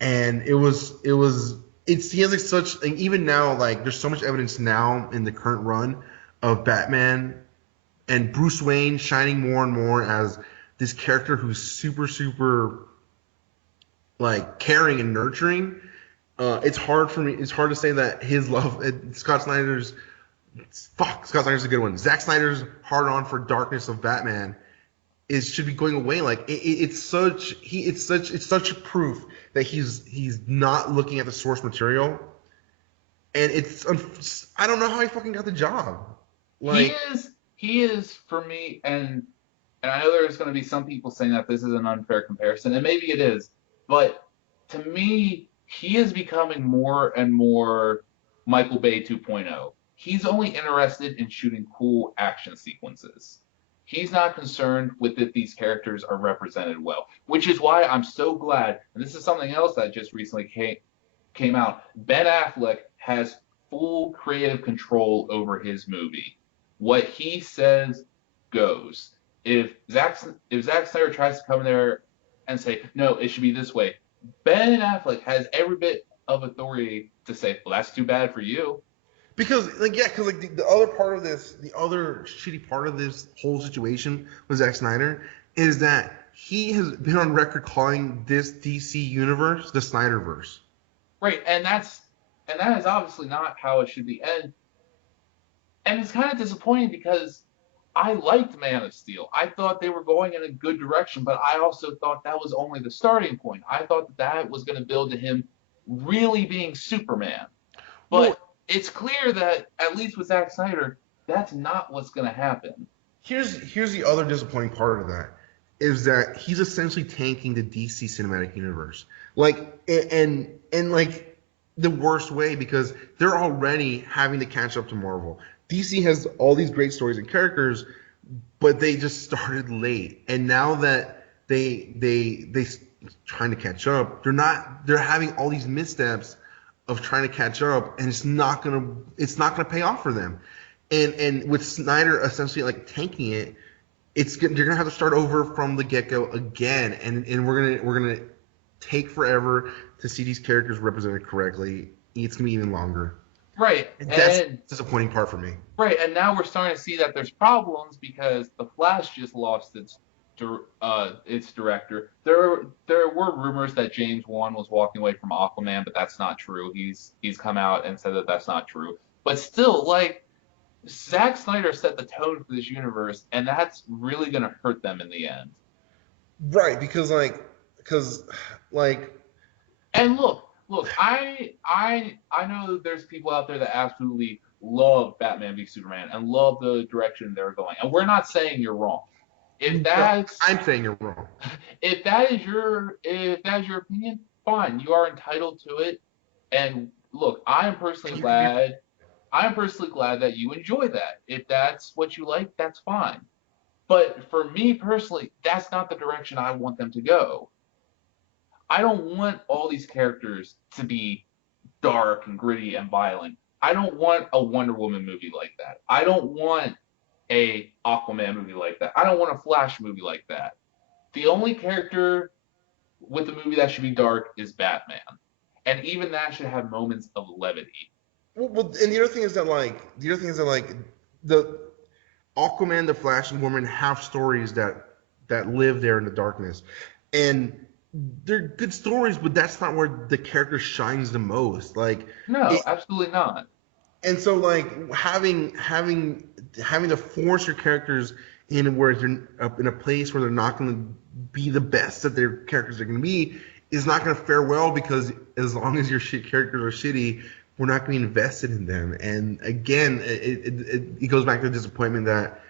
And he has like such, and even now, like there's so much evidence now in the current run of Batman and Bruce Wayne shining more and more as this character who's super like caring and nurturing. It's hard to say that his love, Scott Snyder's a good one. Zack Snyder's hard on for darkness of Batman should be going away. Like it's such a proof that he's not looking at the source material, and I don't know how he fucking got the job. Like He is for me, and I know there's going to be some people saying that this is an unfair comparison, and maybe it is, but to me, he is becoming more and more Michael Bay 2.0. He's only interested in shooting cool action sequences. He's not concerned with if these characters are represented well, which is why I'm so glad, and this is something else that just recently came out. Ben Affleck has full creative control over his movie. What he says goes. If Zack Snyder tries to come in there and say, no, it should be this way, Ben Affleck has every bit of authority to say, well, that's too bad for you. Because like yeah, because like the other part of this, the other shitty part of this whole situation with Zack Snyder is that he has been on record calling this DC universe the Snyderverse. Right, and that is obviously not how it should be. And it's kind of disappointing because I liked Man of Steel. I thought they were going in a good direction, but I also thought that was only the starting point. I thought that that was going to build to him really being Superman. Well, But it's clear that, at least with Zack Snyder, that's not what's going to happen. here's the other disappointing part of that is that he's essentially tanking the DC cinematic universe. Like and like the worst way because they're already having to catch up to Marvel. DC has all these great stories and characters, but they just started late. And now that they trying to catch up, they're having all these missteps of trying to catch up and it's not gonna pay off for them. And with Snyder essentially like tanking it, you're gonna have to start over from the get go again, and we're gonna take forever to see these characters represented correctly. It's gonna be even longer, Right, and that's the and disappointing part for me. right, and now we're starting to see that there's problems because the Flash just lost its director. There were rumors that James Wan was walking away from Aquaman, but that's not true. He's come out and said that that's not true. But still, like Zack Snyder set the tone for this universe, and that's really going to hurt them in the end. Right, because like And look, I know there's people out there that absolutely love Batman v Superman and love the direction they're going, and we're not saying you're wrong. If no, that's I'm saying you're wrong. if that is your opinion, fine, you are entitled to it. And look, You I am personally glad that you enjoy that. If that's what you like, that's fine. But for me personally, that's not the direction I want them to go. I don't want all these characters to be dark and gritty and violent. I don't want a Wonder Woman movie like that. I don't want a Aquaman movie like that. I don't want a Flash movie like that. The only character with the movie that should be dark is Batman. And even that should have moments of levity. and the other thing is that like the Aquaman, the Flash, and Woman have stories that live there in the darkness, and they're good stories, but that's not where the character shines the most. Like No, it, absolutely not. and so like having to force your characters in where they're up in a place where they're not going to be the best that their characters are going to be is not going to fare well because as long as your shit characters are shitty, we're not going to be invested in them. And again, it goes back to the disappointment that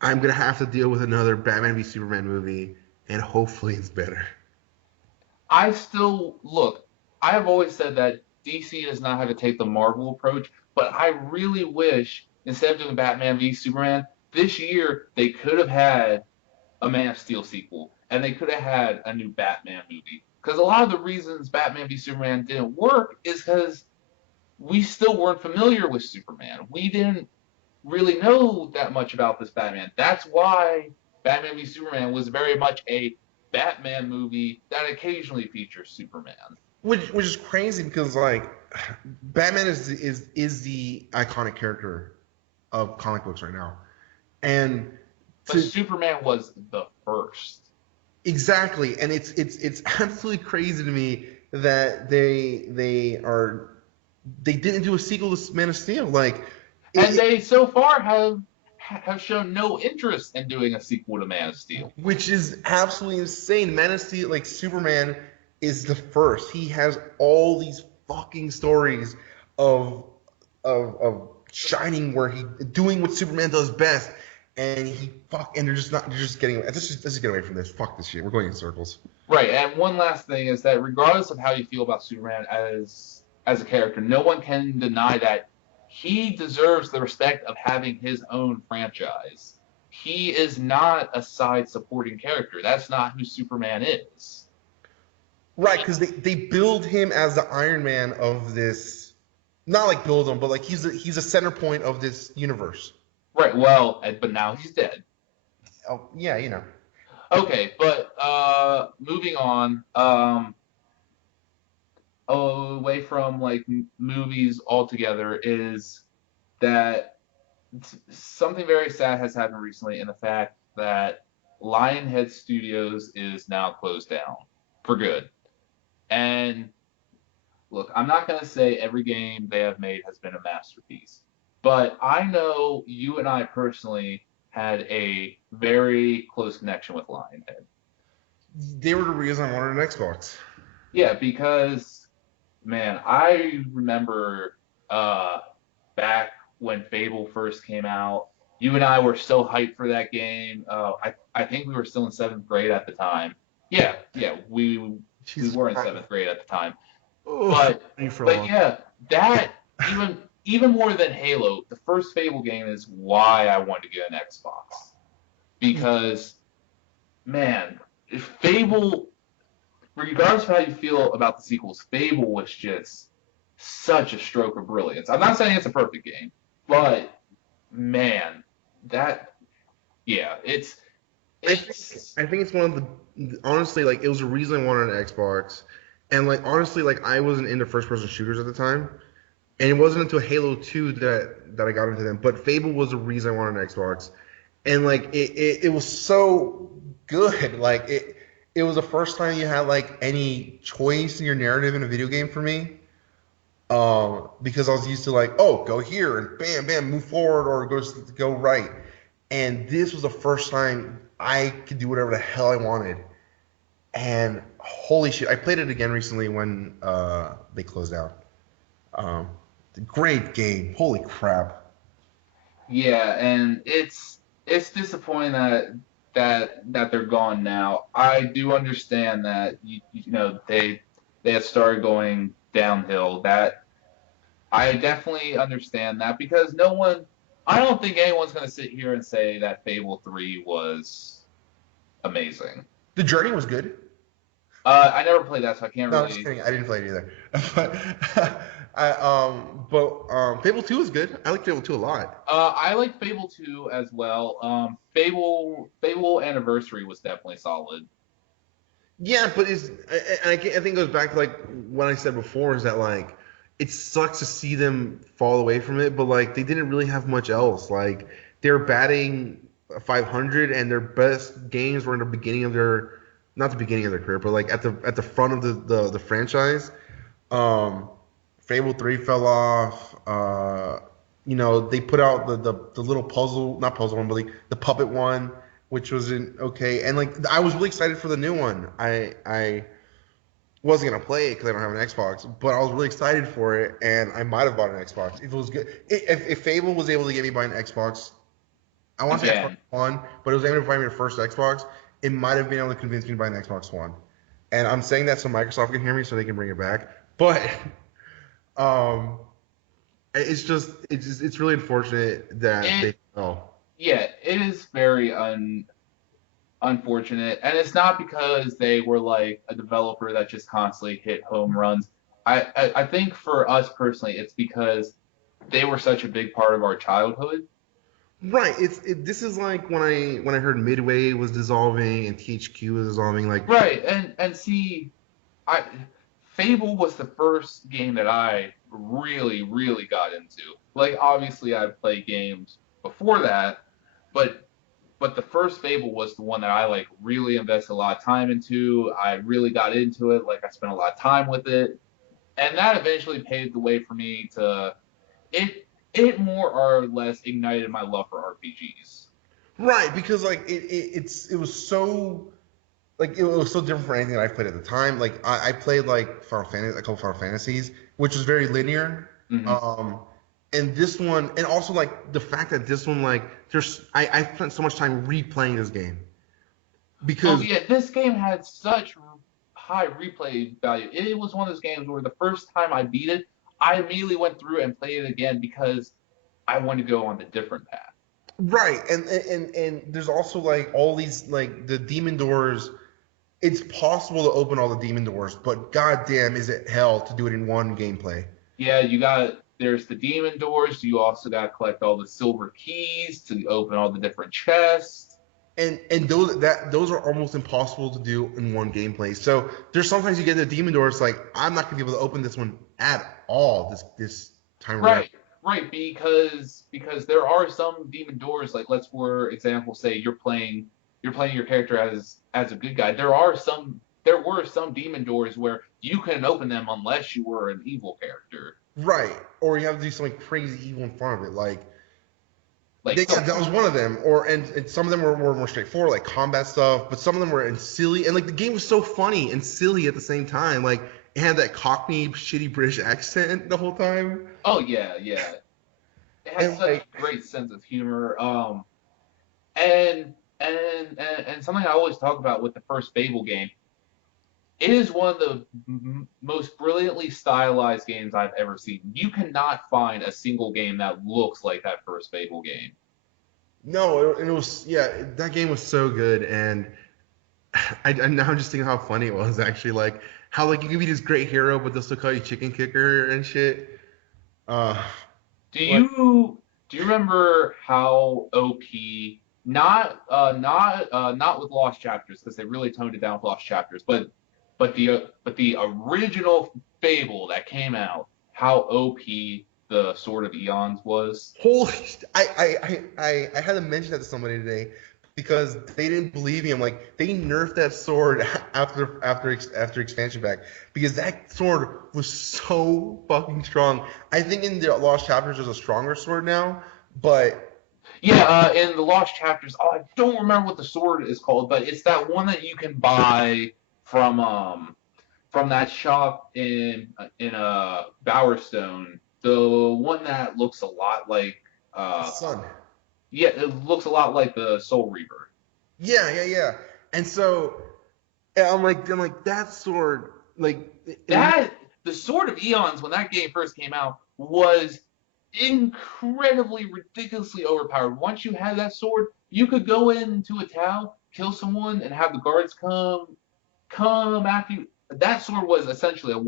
I'm going to have to deal with another Batman v Superman movie, and hopefully it's better. I still look. I have always said that DC does not have to take the Marvel approach, but I really wish instead of doing Batman v Superman this year they could have had a Man of Steel sequel and they could have had a new Batman movie. Because a lot of the reasons Batman v Superman didn't work is because we still weren't familiar with Superman. We didn't really know that much about this Batman. That's why Batman v Superman was very much a Batman movie that occasionally features Superman. Which is crazy because like Batman is the iconic character of comic books right now, and But to Superman was the first. exactly, and it's absolutely crazy to me that they didn't do a sequel to Man of Steel. Like And it, they so far have shown no interest in doing a sequel to Man of Steel. which is absolutely insane. Man of Steel, like Superman, is the first. He has all these fucking stories of of shining where he doing what Superman does best, and they're just getting let's just get away from this. Fuck this shit. We're going in circles. Right, and one last thing is that regardless of how you feel about Superman as a character, no one can deny that he deserves the respect of having his own franchise. He is not a side supporting character. That's not who Superman is. Right, because they build him as the Iron Man of this. Not like build him, but like he's a center point of this universe. Right, well, but now he's dead. Oh yeah, you know. Okay, but moving on, away from like movies altogether is that something very sad has happened recently in the fact that Lionhead Studios is now closed down for good. And look, I'm not going to say every game they have made has been a masterpiece, but I know you and I personally had a very close connection with Lionhead. They were the reason I wanted an Xbox. Yeah, because man, I remember uh, back when Fable first came out. You and I were so hyped for that game. I think we were still in seventh grade at the time. Yeah, yeah, we Jesus were in Christ. seventh grade at the time. Oh, But me for a but long. yeah, that even more than Halo, the first Fable game is why I wanted to get an Xbox because man, if Fable, regardless of how you feel about the sequels, Fable was just such a stroke of brilliance. I'm not saying it's a perfect game, but man, that yeah, I think it's I think it's one of the honestly like it was the reason I wanted an Xbox, and like honestly like I wasn't into first person shooters at the time, and it wasn't until Halo 2 that I got into them. But Fable was the reason I wanted an Xbox, and like it was so good. Like it was the first time you had like any choice in your narrative in a video game for me. Because I was used to like, oh, go here and bam, bam, move forward or go right. And this was the first time I could do whatever the hell I wanted. And holy shit, I played it again recently when they closed out. Um, Great game. Holy crap. yeah, and it's disappointing that they're gone now. I do understand that you know they have started going downhill. That I definitely understand that because no one, I don't think anyone's going to sit here and say that Fable 3 was amazing. The journey was good. I never played that, so I can't No, I'm just really. kidding. I didn't play it either. Fable 2 was good. I like Fable 2 a lot. I like Fable 2 as well. Fable Anniversary was definitely solid. Yeah, but I think it goes back to like what I said before is that like it sucks to see them fall away from it, but like they didn't really have much else. Like they're batting 500, and their best games were in the beginning of their, not the beginning of their career, but like at the front of the franchise. Um, Fable 3 fell off. They put out the little puzzle, not puzzle one, but like the puppet one, which wasn't okay. And like I was really excited for the new one. I wasn't gonna play it because I don't have an Xbox, but I was really excited for it, and I might have bought an Xbox if it was good. If Fable was able to get me by an Xbox, I want to say Xbox Again, One, but it was able to buy me the first Xbox. It might have been able to convince me to buy an Xbox One. And I'm saying that so Microsoft can hear me, so they can bring it back. But um, it's really unfortunate that it they fell. yeah, it is very unfortunate, and it's not because they were like a developer that just constantly hit home runs. I think for us personally, it's because they were such a big part of our childhood. Right. This is like when I heard Midway was dissolving and THQ was dissolving. Like, Right, and see, I Fable was the first game that I really got into. Like obviously I've played games before that, but the first Fable was the one that I like really invested a lot of time into. I really got into it. Like I spent a lot of time with it, and that eventually paved the way for me to it. It more or less ignited my love for RPGs. right, because like it was so like it was so different from anything that I played at the time. Like I played like Final Fantasy, a couple Final Fantasies, which was very linear. Hmm. Um, and this one, and also like the fact that this one, like I spent so much time replaying this game Oh because yeah, this game had such high replay value. It was one of those games where the first time I beat it, I immediately went through and played it again because I wanted to go on the different path. right, and there's also like all these like the demon doors. It's possible to open all the demon doors, but goddamn, is it hell to do it in one gameplay. Yeah, there's the demon doors. You also got to collect all the silver keys to open all the different chests. And those are almost impossible to do in one gameplay. So there's sometimes you get the demon door. It's like I'm not gonna be able to open this one at all this time around. Right. right, because there are some demon doors, like let's for example say you're playing your character as a good guy. There were some demon doors where you couldn't open them unless you were an evil character. Right. Or you have to do something crazy evil in front of it. Like Like yeah, some that was one of them. Or and some of them were more straightforward, like combat stuff. But some of them were in silly, and like the game was so funny and silly at the same time. Like it had that Cockney, shitty British accent the whole time. oh yeah, yeah. It has And such like, a great sense of humor. And and something I always talk about with the first Fable game, it is one of the most brilliantly stylized games I've ever seen. You cannot find a single game that looks like that first Fable game. no, it was yeah. That game was so good, and now I'm just thinking how funny it was actually. Like how like you can be this great hero, but they'll still call you chicken kicker and shit. Uh, Do like you remember how OP not with Lost Chapters because they really toned it down with Lost Chapters, but the original Fable that came out, how OP the Sword of Eons was. holy, I had to mention that to somebody today because they didn't believe me. I'm like, they nerfed that sword after expansion pack because that sword was so fucking strong. I think in the Lost Chapters there's a stronger sword now, but Yeah, in the Lost Chapters, oh, I don't remember what the sword is called, but it's that one that you can buy from from that shop in Bowerstone, the one that looks a lot like the uh sun. yeah, it looks a lot like the Soul Reaver. Yeah. And so I'm like that sword, like That the Sword of Eons when that game first came out was incredibly ridiculously overpowered. Once you had that sword, you could go into a town, kill someone, and have the guards come after you. That sword was essentially right.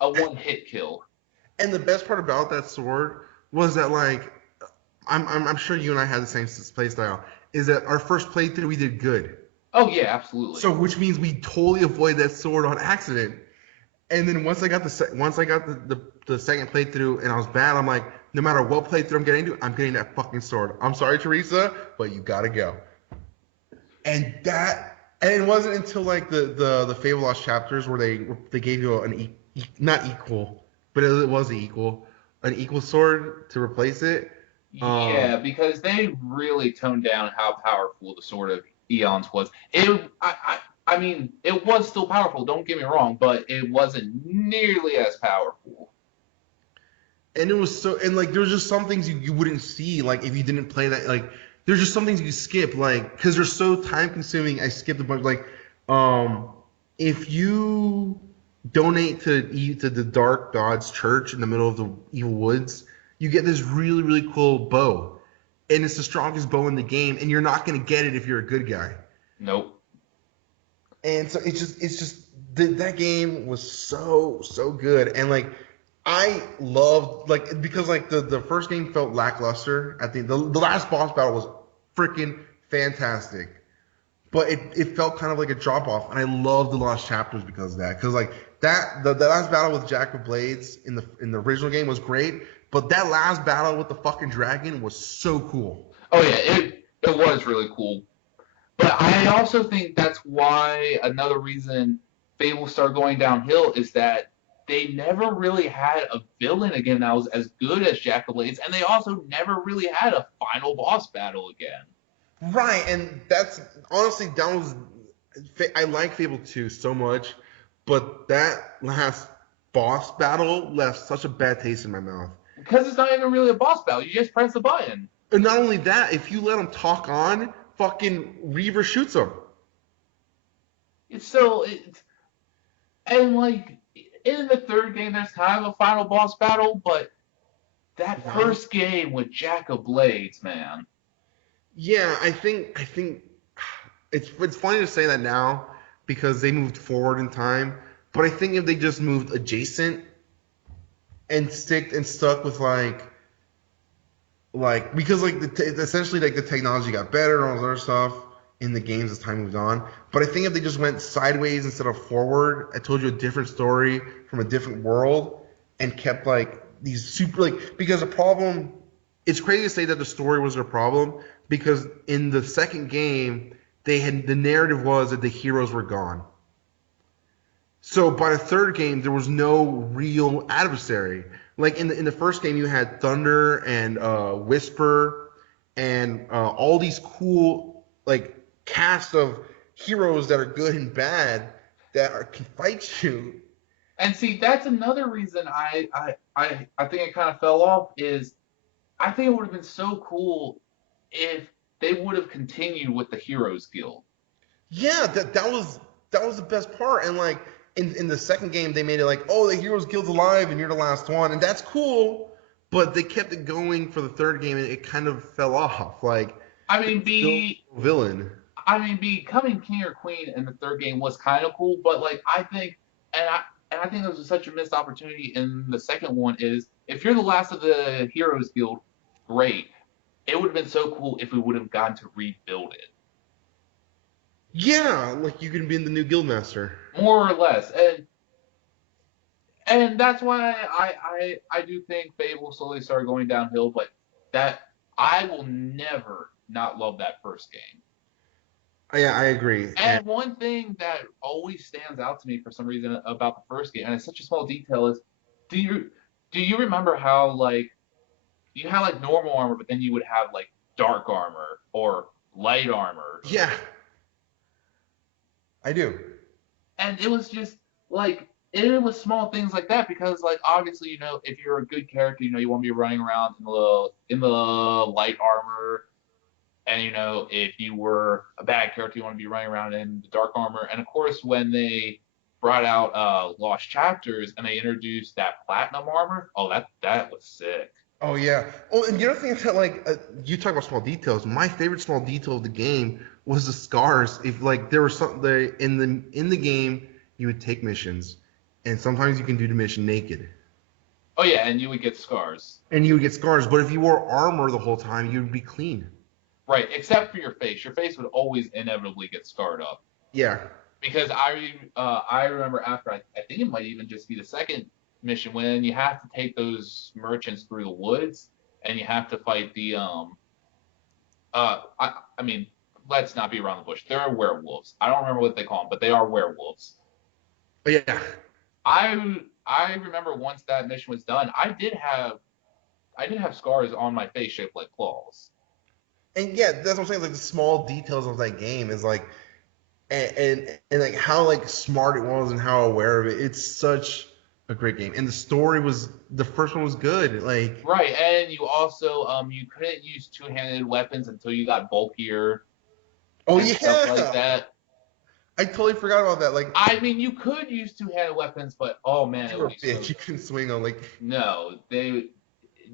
a one hit kill. And the best part about that sword was that like I'm sure you and I had the same play style. Is that our first playthrough we did good, Oh yeah, absolutely. so which means we totally avoided that sword on accident. And then once I got the second playthrough and I was bad, I'm like, no matter what playthrough I'm getting to, I'm getting that fucking sword. I'm sorry, Teresa, but you gotta go. And it wasn't until like the Fable Lost chapters where they gave you not equal, but it was an equal sword to replace it. Um, Yeah, because they really toned down how powerful the Sword of Eons was. I mean, it was still powerful. Don't get me wrong, but it wasn't nearly as powerful. and it was so and like there was just some things you wouldn't see like if you didn't play that like there's just some things you skip like because they're so time consuming. I skipped a bunch like um if you donate to the Dark Gods Church in the middle of the Evil Woods, you get this really cool bow, and it's the strongest bow in the game, and you're not gonna get it if you're a good guy. Nope. And so it's just that game was so good, and like I loved like because like the first game felt lackluster. I think the last boss battle was freaking fantastic, but it felt kind of like a drop off, and I love the Lost Chapters because of that. Because like the last battle with Jack of Blades in the original game was great, but that last battle with the fucking dragon was so cool. Oh yeah, it was really cool. But I also think that's why another reason Fable started going downhill is that they never really had a villain again that was as good as Jack of Blades, and they also never really had a final boss battle again. Right, and that's honestly that was I like Fable 2 so much, but that last boss battle left such a bad taste in my mouth. Because it's not even really a boss battle, you just press the button. And not only that, if you let him talk on, fucking Reaver shoots him. It's so and like in the third game there's kind of a final boss battle, but that Wow. first game with Jack of Blades, man. Yeah, I think it's funny to say that now because they moved forward in time, but I think if they just moved adjacent and stuck with like because like essentially like the technology got better and all this other stuff in the games as time moved on. But I think if they just went sideways instead of forward, I told you a different story from a different world, and kept like these super like because the problem. It's crazy to say that the story was a problem because in the second game they had the narrative was that the heroes were gone. So by the third game, there was no real adversary. Like in the first game, you had Thunder and Whisper and all these cool like cast of heroes that are good and bad can fight you. And see, that's another reason I think it kind of fell off is I think it would have been so cool if they would have continued with the Heroes Guild. Yeah, that was the best part. And like in the second game, they made it like, oh, the heroes guild's alive, and you're the last one, and that's cool. But they kept it going for the third game, and it kind of fell off. Like I there mean, was still a villain. becoming king or queen in the third game was kind of cool, but like I think, and I think this was such a missed opportunity in the second one is if you're the last of the Heroes Guild, great. It would have been so cool if we would have gotten to rebuild it, Yeah, like you can be in the new guildmaster. more or less, and that's why I do think Fable slowly started going downhill, but that I will never not love that first game. Yeah, I agree. And And one thing that always stands out to me for some reason about the first game, and it's such a small detail, is do you do you remember how like you had like normal armor, but then you would have like dark armor or light armor, yeah, I do. and it was just like it was small things like that because like obviously if you're a good character you want to be running around in the light armor, and if you were a bad character you want to be running around in the dark armor, and of course when they brought out Lost Chapters and they introduced that platinum armor, oh that was sick. Oh yeah. Oh, and the other thing is that like you talk about small details. My favorite small detail of the game was the scars. If like there was something there in the game, you would take missions, and sometimes you can do the mission naked, Oh yeah, and you would get scars. and you would get scars. But if you wore armor the whole time, you'd be clean. Right, except for your face. Your face would always inevitably get scarred up. Yeah. Because I remember after I think it might even just be the second mission when you have to take those merchants through the woods and you have to fight the I mean let's not be around the bush. There are werewolves. I don't remember what they call them, but they are werewolves. But yeah. I remember once that mission was done, I did have scars on my face shaped like claws. And yeah, that's what I'm saying. Like the small details of that game is like, and like how like smart it was and how aware of it. It's such a great game, and the story was the first one was good. Like, Right, and you also you couldn't use two-handed weapons until you got bulkier oh and stuff like yeah, that. I totally forgot about that. Like, I mean, you could use two-handed weapons, but oh man, it you're would a be so. bitch. You can swing on like. No,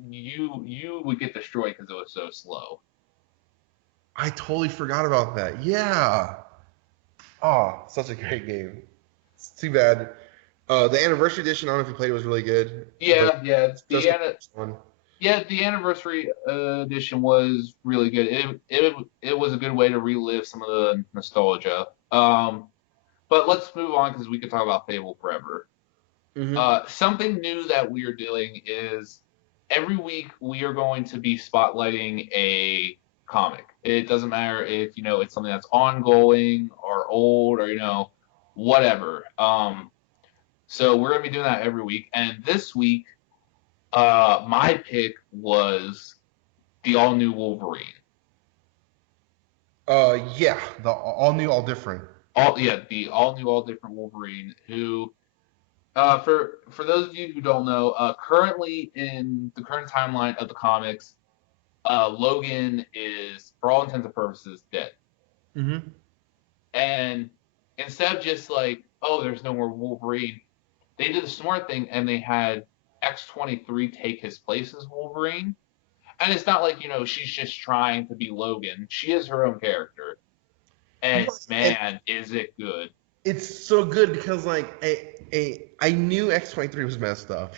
you would get destroyed because it was so slow. I totally forgot about that. Yeah. Oh, such a great game. It's too bad. The anniversary edition, I don't know if you played it, was really good, but Yeah, it's just the first one. the anniversary edition was really good. It was a good way to relive some of the nostalgia. But let's move on because we could talk about Fable forever. Hmm. Something new that we are doing is every week we are going to be spotlighting a comic. It doesn't matter if it's something that's ongoing or old or whatever. So we're gonna be doing that every week. And this week, my pick was the all-new Wolverine. Yeah, the all new, all different. The all-new all-different Wolverine. Who, for those of you who don't know, currently in the current timeline of the comics, Logan is, for all intents and purposes, dead. Hmm. And instead of just like, oh, there's no more Wolverine, they did a smart thing and they had X-23 take his place as Wolverine. And it's not like, she's just trying to be Logan. She is her own character. And Yes, and man, is it good. it's so good because like I knew X-23 was messed up,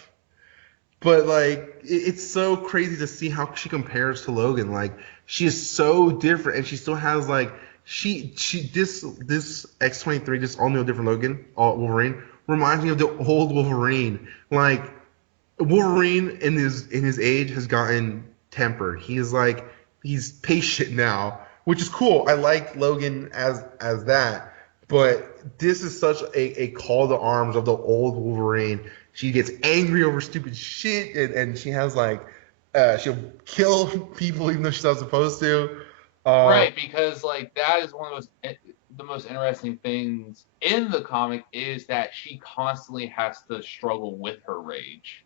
but like it's so crazy to see how she compares to Logan. Like she is so different, and she still has like she this X-23, this all new different Logan, all Wolverine reminds me of the old Wolverine. Like Wolverine in his age has gotten tempered. He's patient now, which is cool. I like Logan as that, but this is such a call to arms of the old Wolverine. She gets angry over stupid shit, and she has like she'll kill people even though she's not supposed to. Uh, Right, because like that is one of the most interesting things in the comic is that she constantly has to struggle with her rage.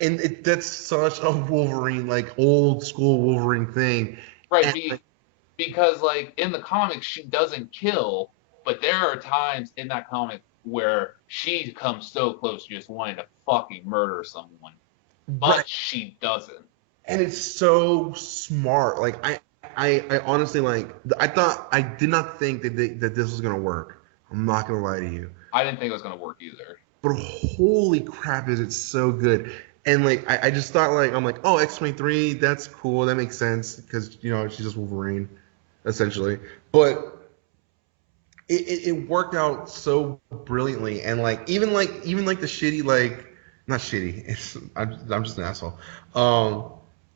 and that's such a Wolverine, like old school Wolverine thing. Right, And because like in the comics she doesn't kill, but there are times in that comic where she comes so close to just wanting to fucking murder someone, right, but she doesn't. and it's so smart. Like I honestly like. I did not think that this was gonna work. I'm not gonna lie to you, I didn't think it was gonna work either. but holy crap, is it so good? And like I just thought like I'm like, oh, X-23, that's cool, that makes sense because she's just Wolverine, essentially. But it worked out so brilliantly, and like even like the shitty, like not shitty, I'm just an asshole. um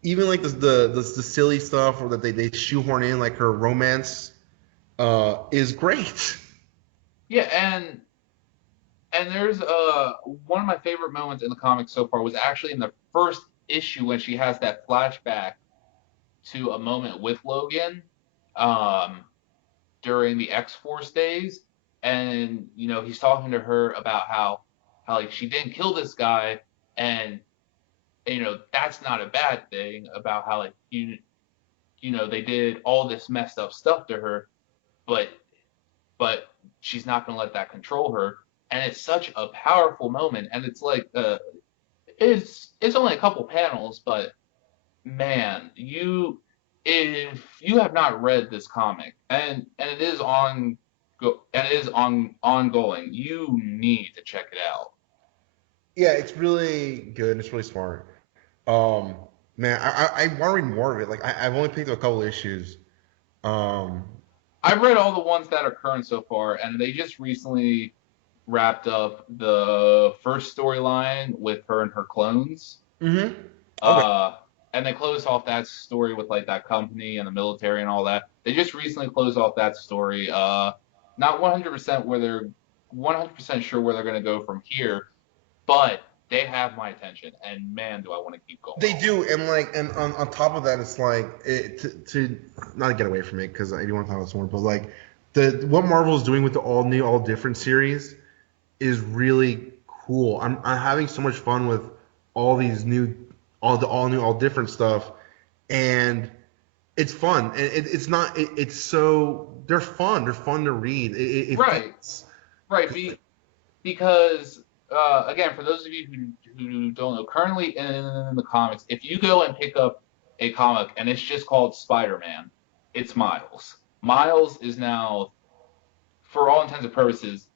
Even like the silly stuff or that they shoehorn in, like her romance is great. Yeah, and there's one of my favorite moments in the comics so far was actually in the first issue when she has that flashback to a moment with Logan um, during the X Force days, and he's talking to her about how like she didn't kill this guy, and that's not a bad thing about how like they did all this messed up stuff to her, but but she's not gonna let that control her, and it's such a powerful moment, and it's like it's only a couple panels, but man, if you have not read this comic and it is ongoing, you need to check it out. Yeah, it's really good and it's really smart. um Man, I want to read more of it. Like I've only picked up a couple issues. um I've read all the ones that are current so far, and they just recently wrapped up the first storyline with her and her clones. mhm. Okay. Uh, and they closed off that story with like that company and the military and all that. They just recently closed off that story. Not 100% where they're 100% sure where they're going to go from here, but they have my attention, and man, do I want to keep going They on. do, and like, and on top of that, it's like to not get away from it because I do want to talk about this more, but like the what Marvel is doing with the all new, all different series is really cool. I'm having so much fun with all these new, all new, all different stuff, and it's fun. And it's not. It's so they're fun. They're fun to read. It Right, fits. right. Because again, for those of you who don't know, currently in the comics, if you go and pick up a comic and it's just called Spider-Man, it's Miles. Miles is now, for all intents and purposes,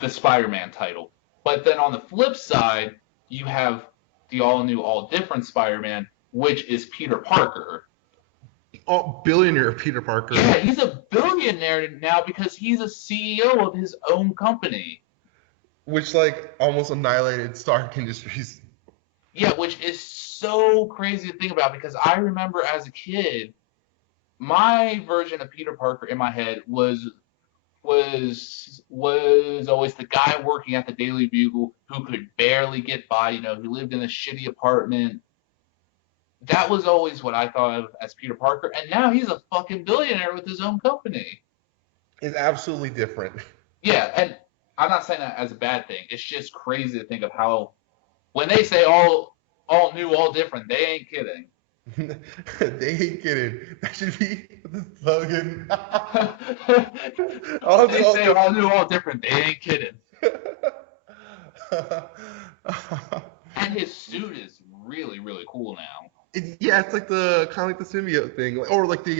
the Spider-Man title. But then on the flip side, you have the all-new, all-different Spider-Man, which is Peter Parker. All billionaire Peter Parker, Yeah, he's a billionaire now because he's a CEO of his own company. which like almost annihilated Stark Industries. Yeah, which is so crazy to think about because I remember as a kid, my version of Peter Parker in my head was always the guy working at the Daily Bugle who could barely get by, who lived in a shitty apartment. That was always what I thought of as Peter Parker, and now he's a fucking billionaire with his own company. Is absolutely different. Yeah, and I'm not saying that as a bad thing. It's just crazy to think of how when they say all new, all different, they ain't kidding. They ain't kidding. That should be the slogan. When I'll do they all say all new, all different, they ain't kidding. And his suit is really, really cool now. Yeah, it's like the kind of like the symbiote thing, or like the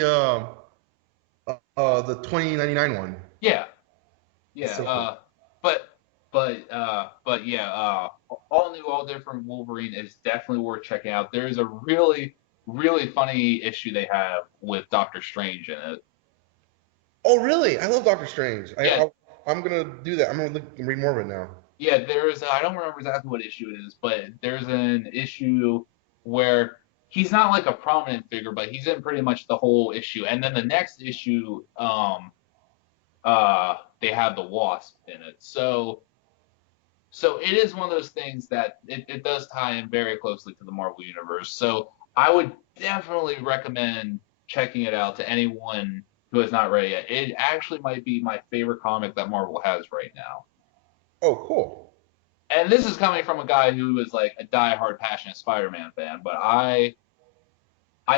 2099 one. Yeah, It's yeah. so cool. But but yeah. All new, all different Wolverine is definitely worth checking out. There's a really, really funny issue they have with Doctor Strange in it. Oh, really? I love Doctor Strange. Yeah, I'm gonna do that. I'm gonna read more of it now. Yeah, there's I don't remember exactly what issue it is, but there's an issue where he's not like a prominent figure, but he's in pretty much the whole issue. And then the next issue, they have the Wasp in it. So it is one of those things that it does tie in very closely to the Marvel universe. So I would definitely recommend checking it out to anyone who has not read it yet. It actually might be my favorite comic that Marvel has right now. Oh, cool. And this is coming from a guy who is like a diehard, passionate Spider-Man fan. But I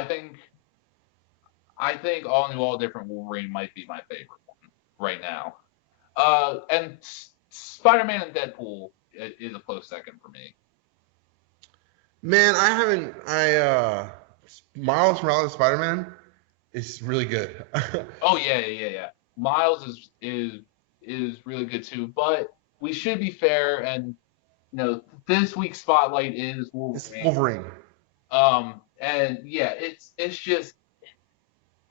think, All New, All Different Wolverine might be my favorite one right now. And Spider-Man and Deadpool is a close second for me. Man, I haven't. Miles Morales Spider Man is really good. Oh yeah. Miles is really good too. But we should be fair, and this week's spotlight is It's Wolverine. Wolverine. And yeah, it's just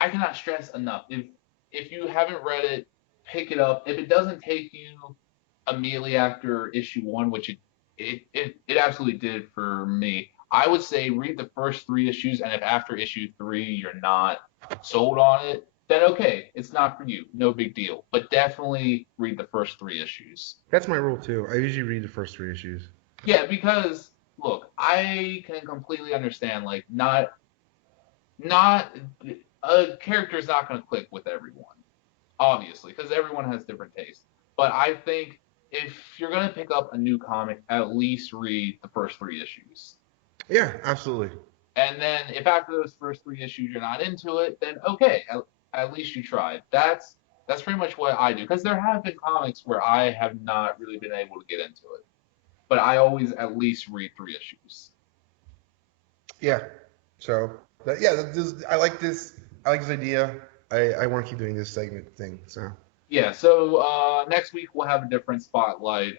I cannot stress enough. If you haven't read it, pick it up. If it doesn't take you immediately after issue one, which it absolutely did for me, I would say read the first three issues, and if after issue three you're not sold on it, then okay, it's not for you. No big deal. But definitely read the first three issues. That's my rule too. I usually read the first three issues. Yeah, because look, I can completely understand like not a character is not going to click with everyone, obviously, because everyone has different tastes. But I think if you're going to pick up a new comic, at least read the first three issues. Yeah, absolutely. And then if after those first three issues you're not into it, then okay, at least you tried. That's pretty much what I do because there have been comics where I have not really been able to get into it, but I always at least read three issues. Yeah. So yeah, I like this. I like this idea. I want to keep doing this segment thing. So Yeah, so next week we'll have a different spotlight.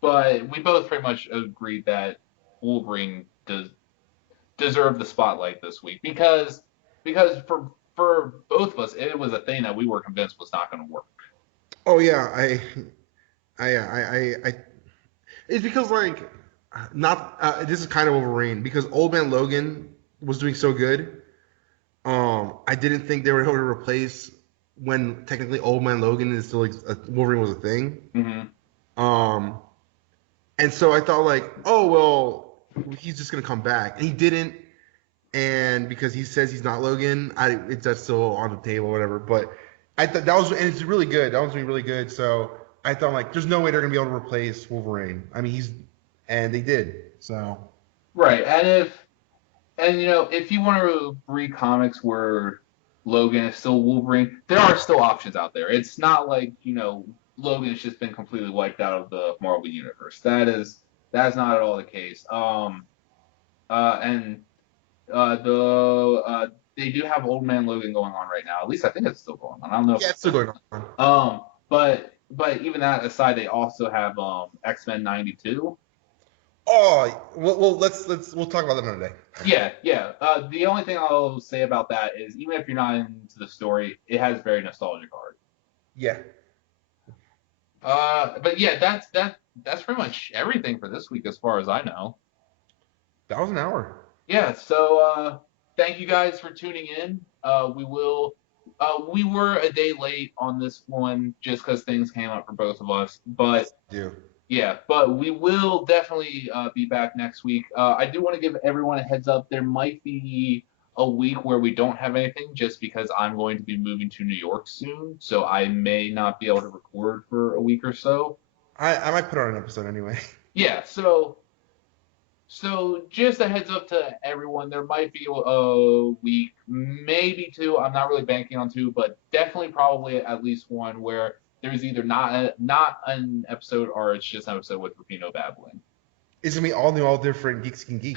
But we both pretty much agreed that Wolverine does deserve the spotlight this week because for both of us it was a thing that we were convinced was not going to work. oh yeah, I it's because like not this is kind of Wolverine because Old Man Logan was doing so good. I didn't think they were able to replace when technically Old Man Logan is still Wolverine was a thing. Mm-hmm. Um, and so I thought like, oh well, he's just gonna come back, and he didn't. And because he says he's not Logan, that's still on the table, whatever. But I thought that was, and it's really good. That was really good. So I thought like, there's no way they're gonna be able to replace Wolverine. I mean, and they did. So Right, and if you want to read comics where Logan is still Wolverine, there are still options out there. It's not like Logan has just been completely wiped out of the Marvel universe. That is not at all the case. And they do have Old Man Logan going on right now. At least I think it's still going on. I don't know if yeah, it's it's still done. going on. But even that aside, they also have X-Men 92. Oh, we'll talk about that another day. Yeah. The only thing I'll say about that is even if you're not into the story, it has very nostalgic art. Yeah, But yeah, that's pretty much everything for this week as far as I know. that was an hour. Yeah, so thank you guys for tuning in. We were a day late on this one just because things came up for both of us, but Do. yeah, but we will definitely be back next week. I do want to give everyone a heads up. There might be a week where we don't have anything just because I'm going to be moving to New York soon, so I may not be able to record for a week or so. I might put on an episode anyway. Yeah, so just a heads up to everyone. There might be a week, maybe two. I'm not really banking on two, but definitely probably at least one where there's either not an episode or it's just an episode with Rufino babbling. It's gonna be all new, all different Geeks can geek.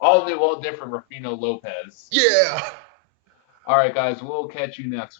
All new, all different Rufino Lopez. Yeah. All right, guys, we'll catch you next week.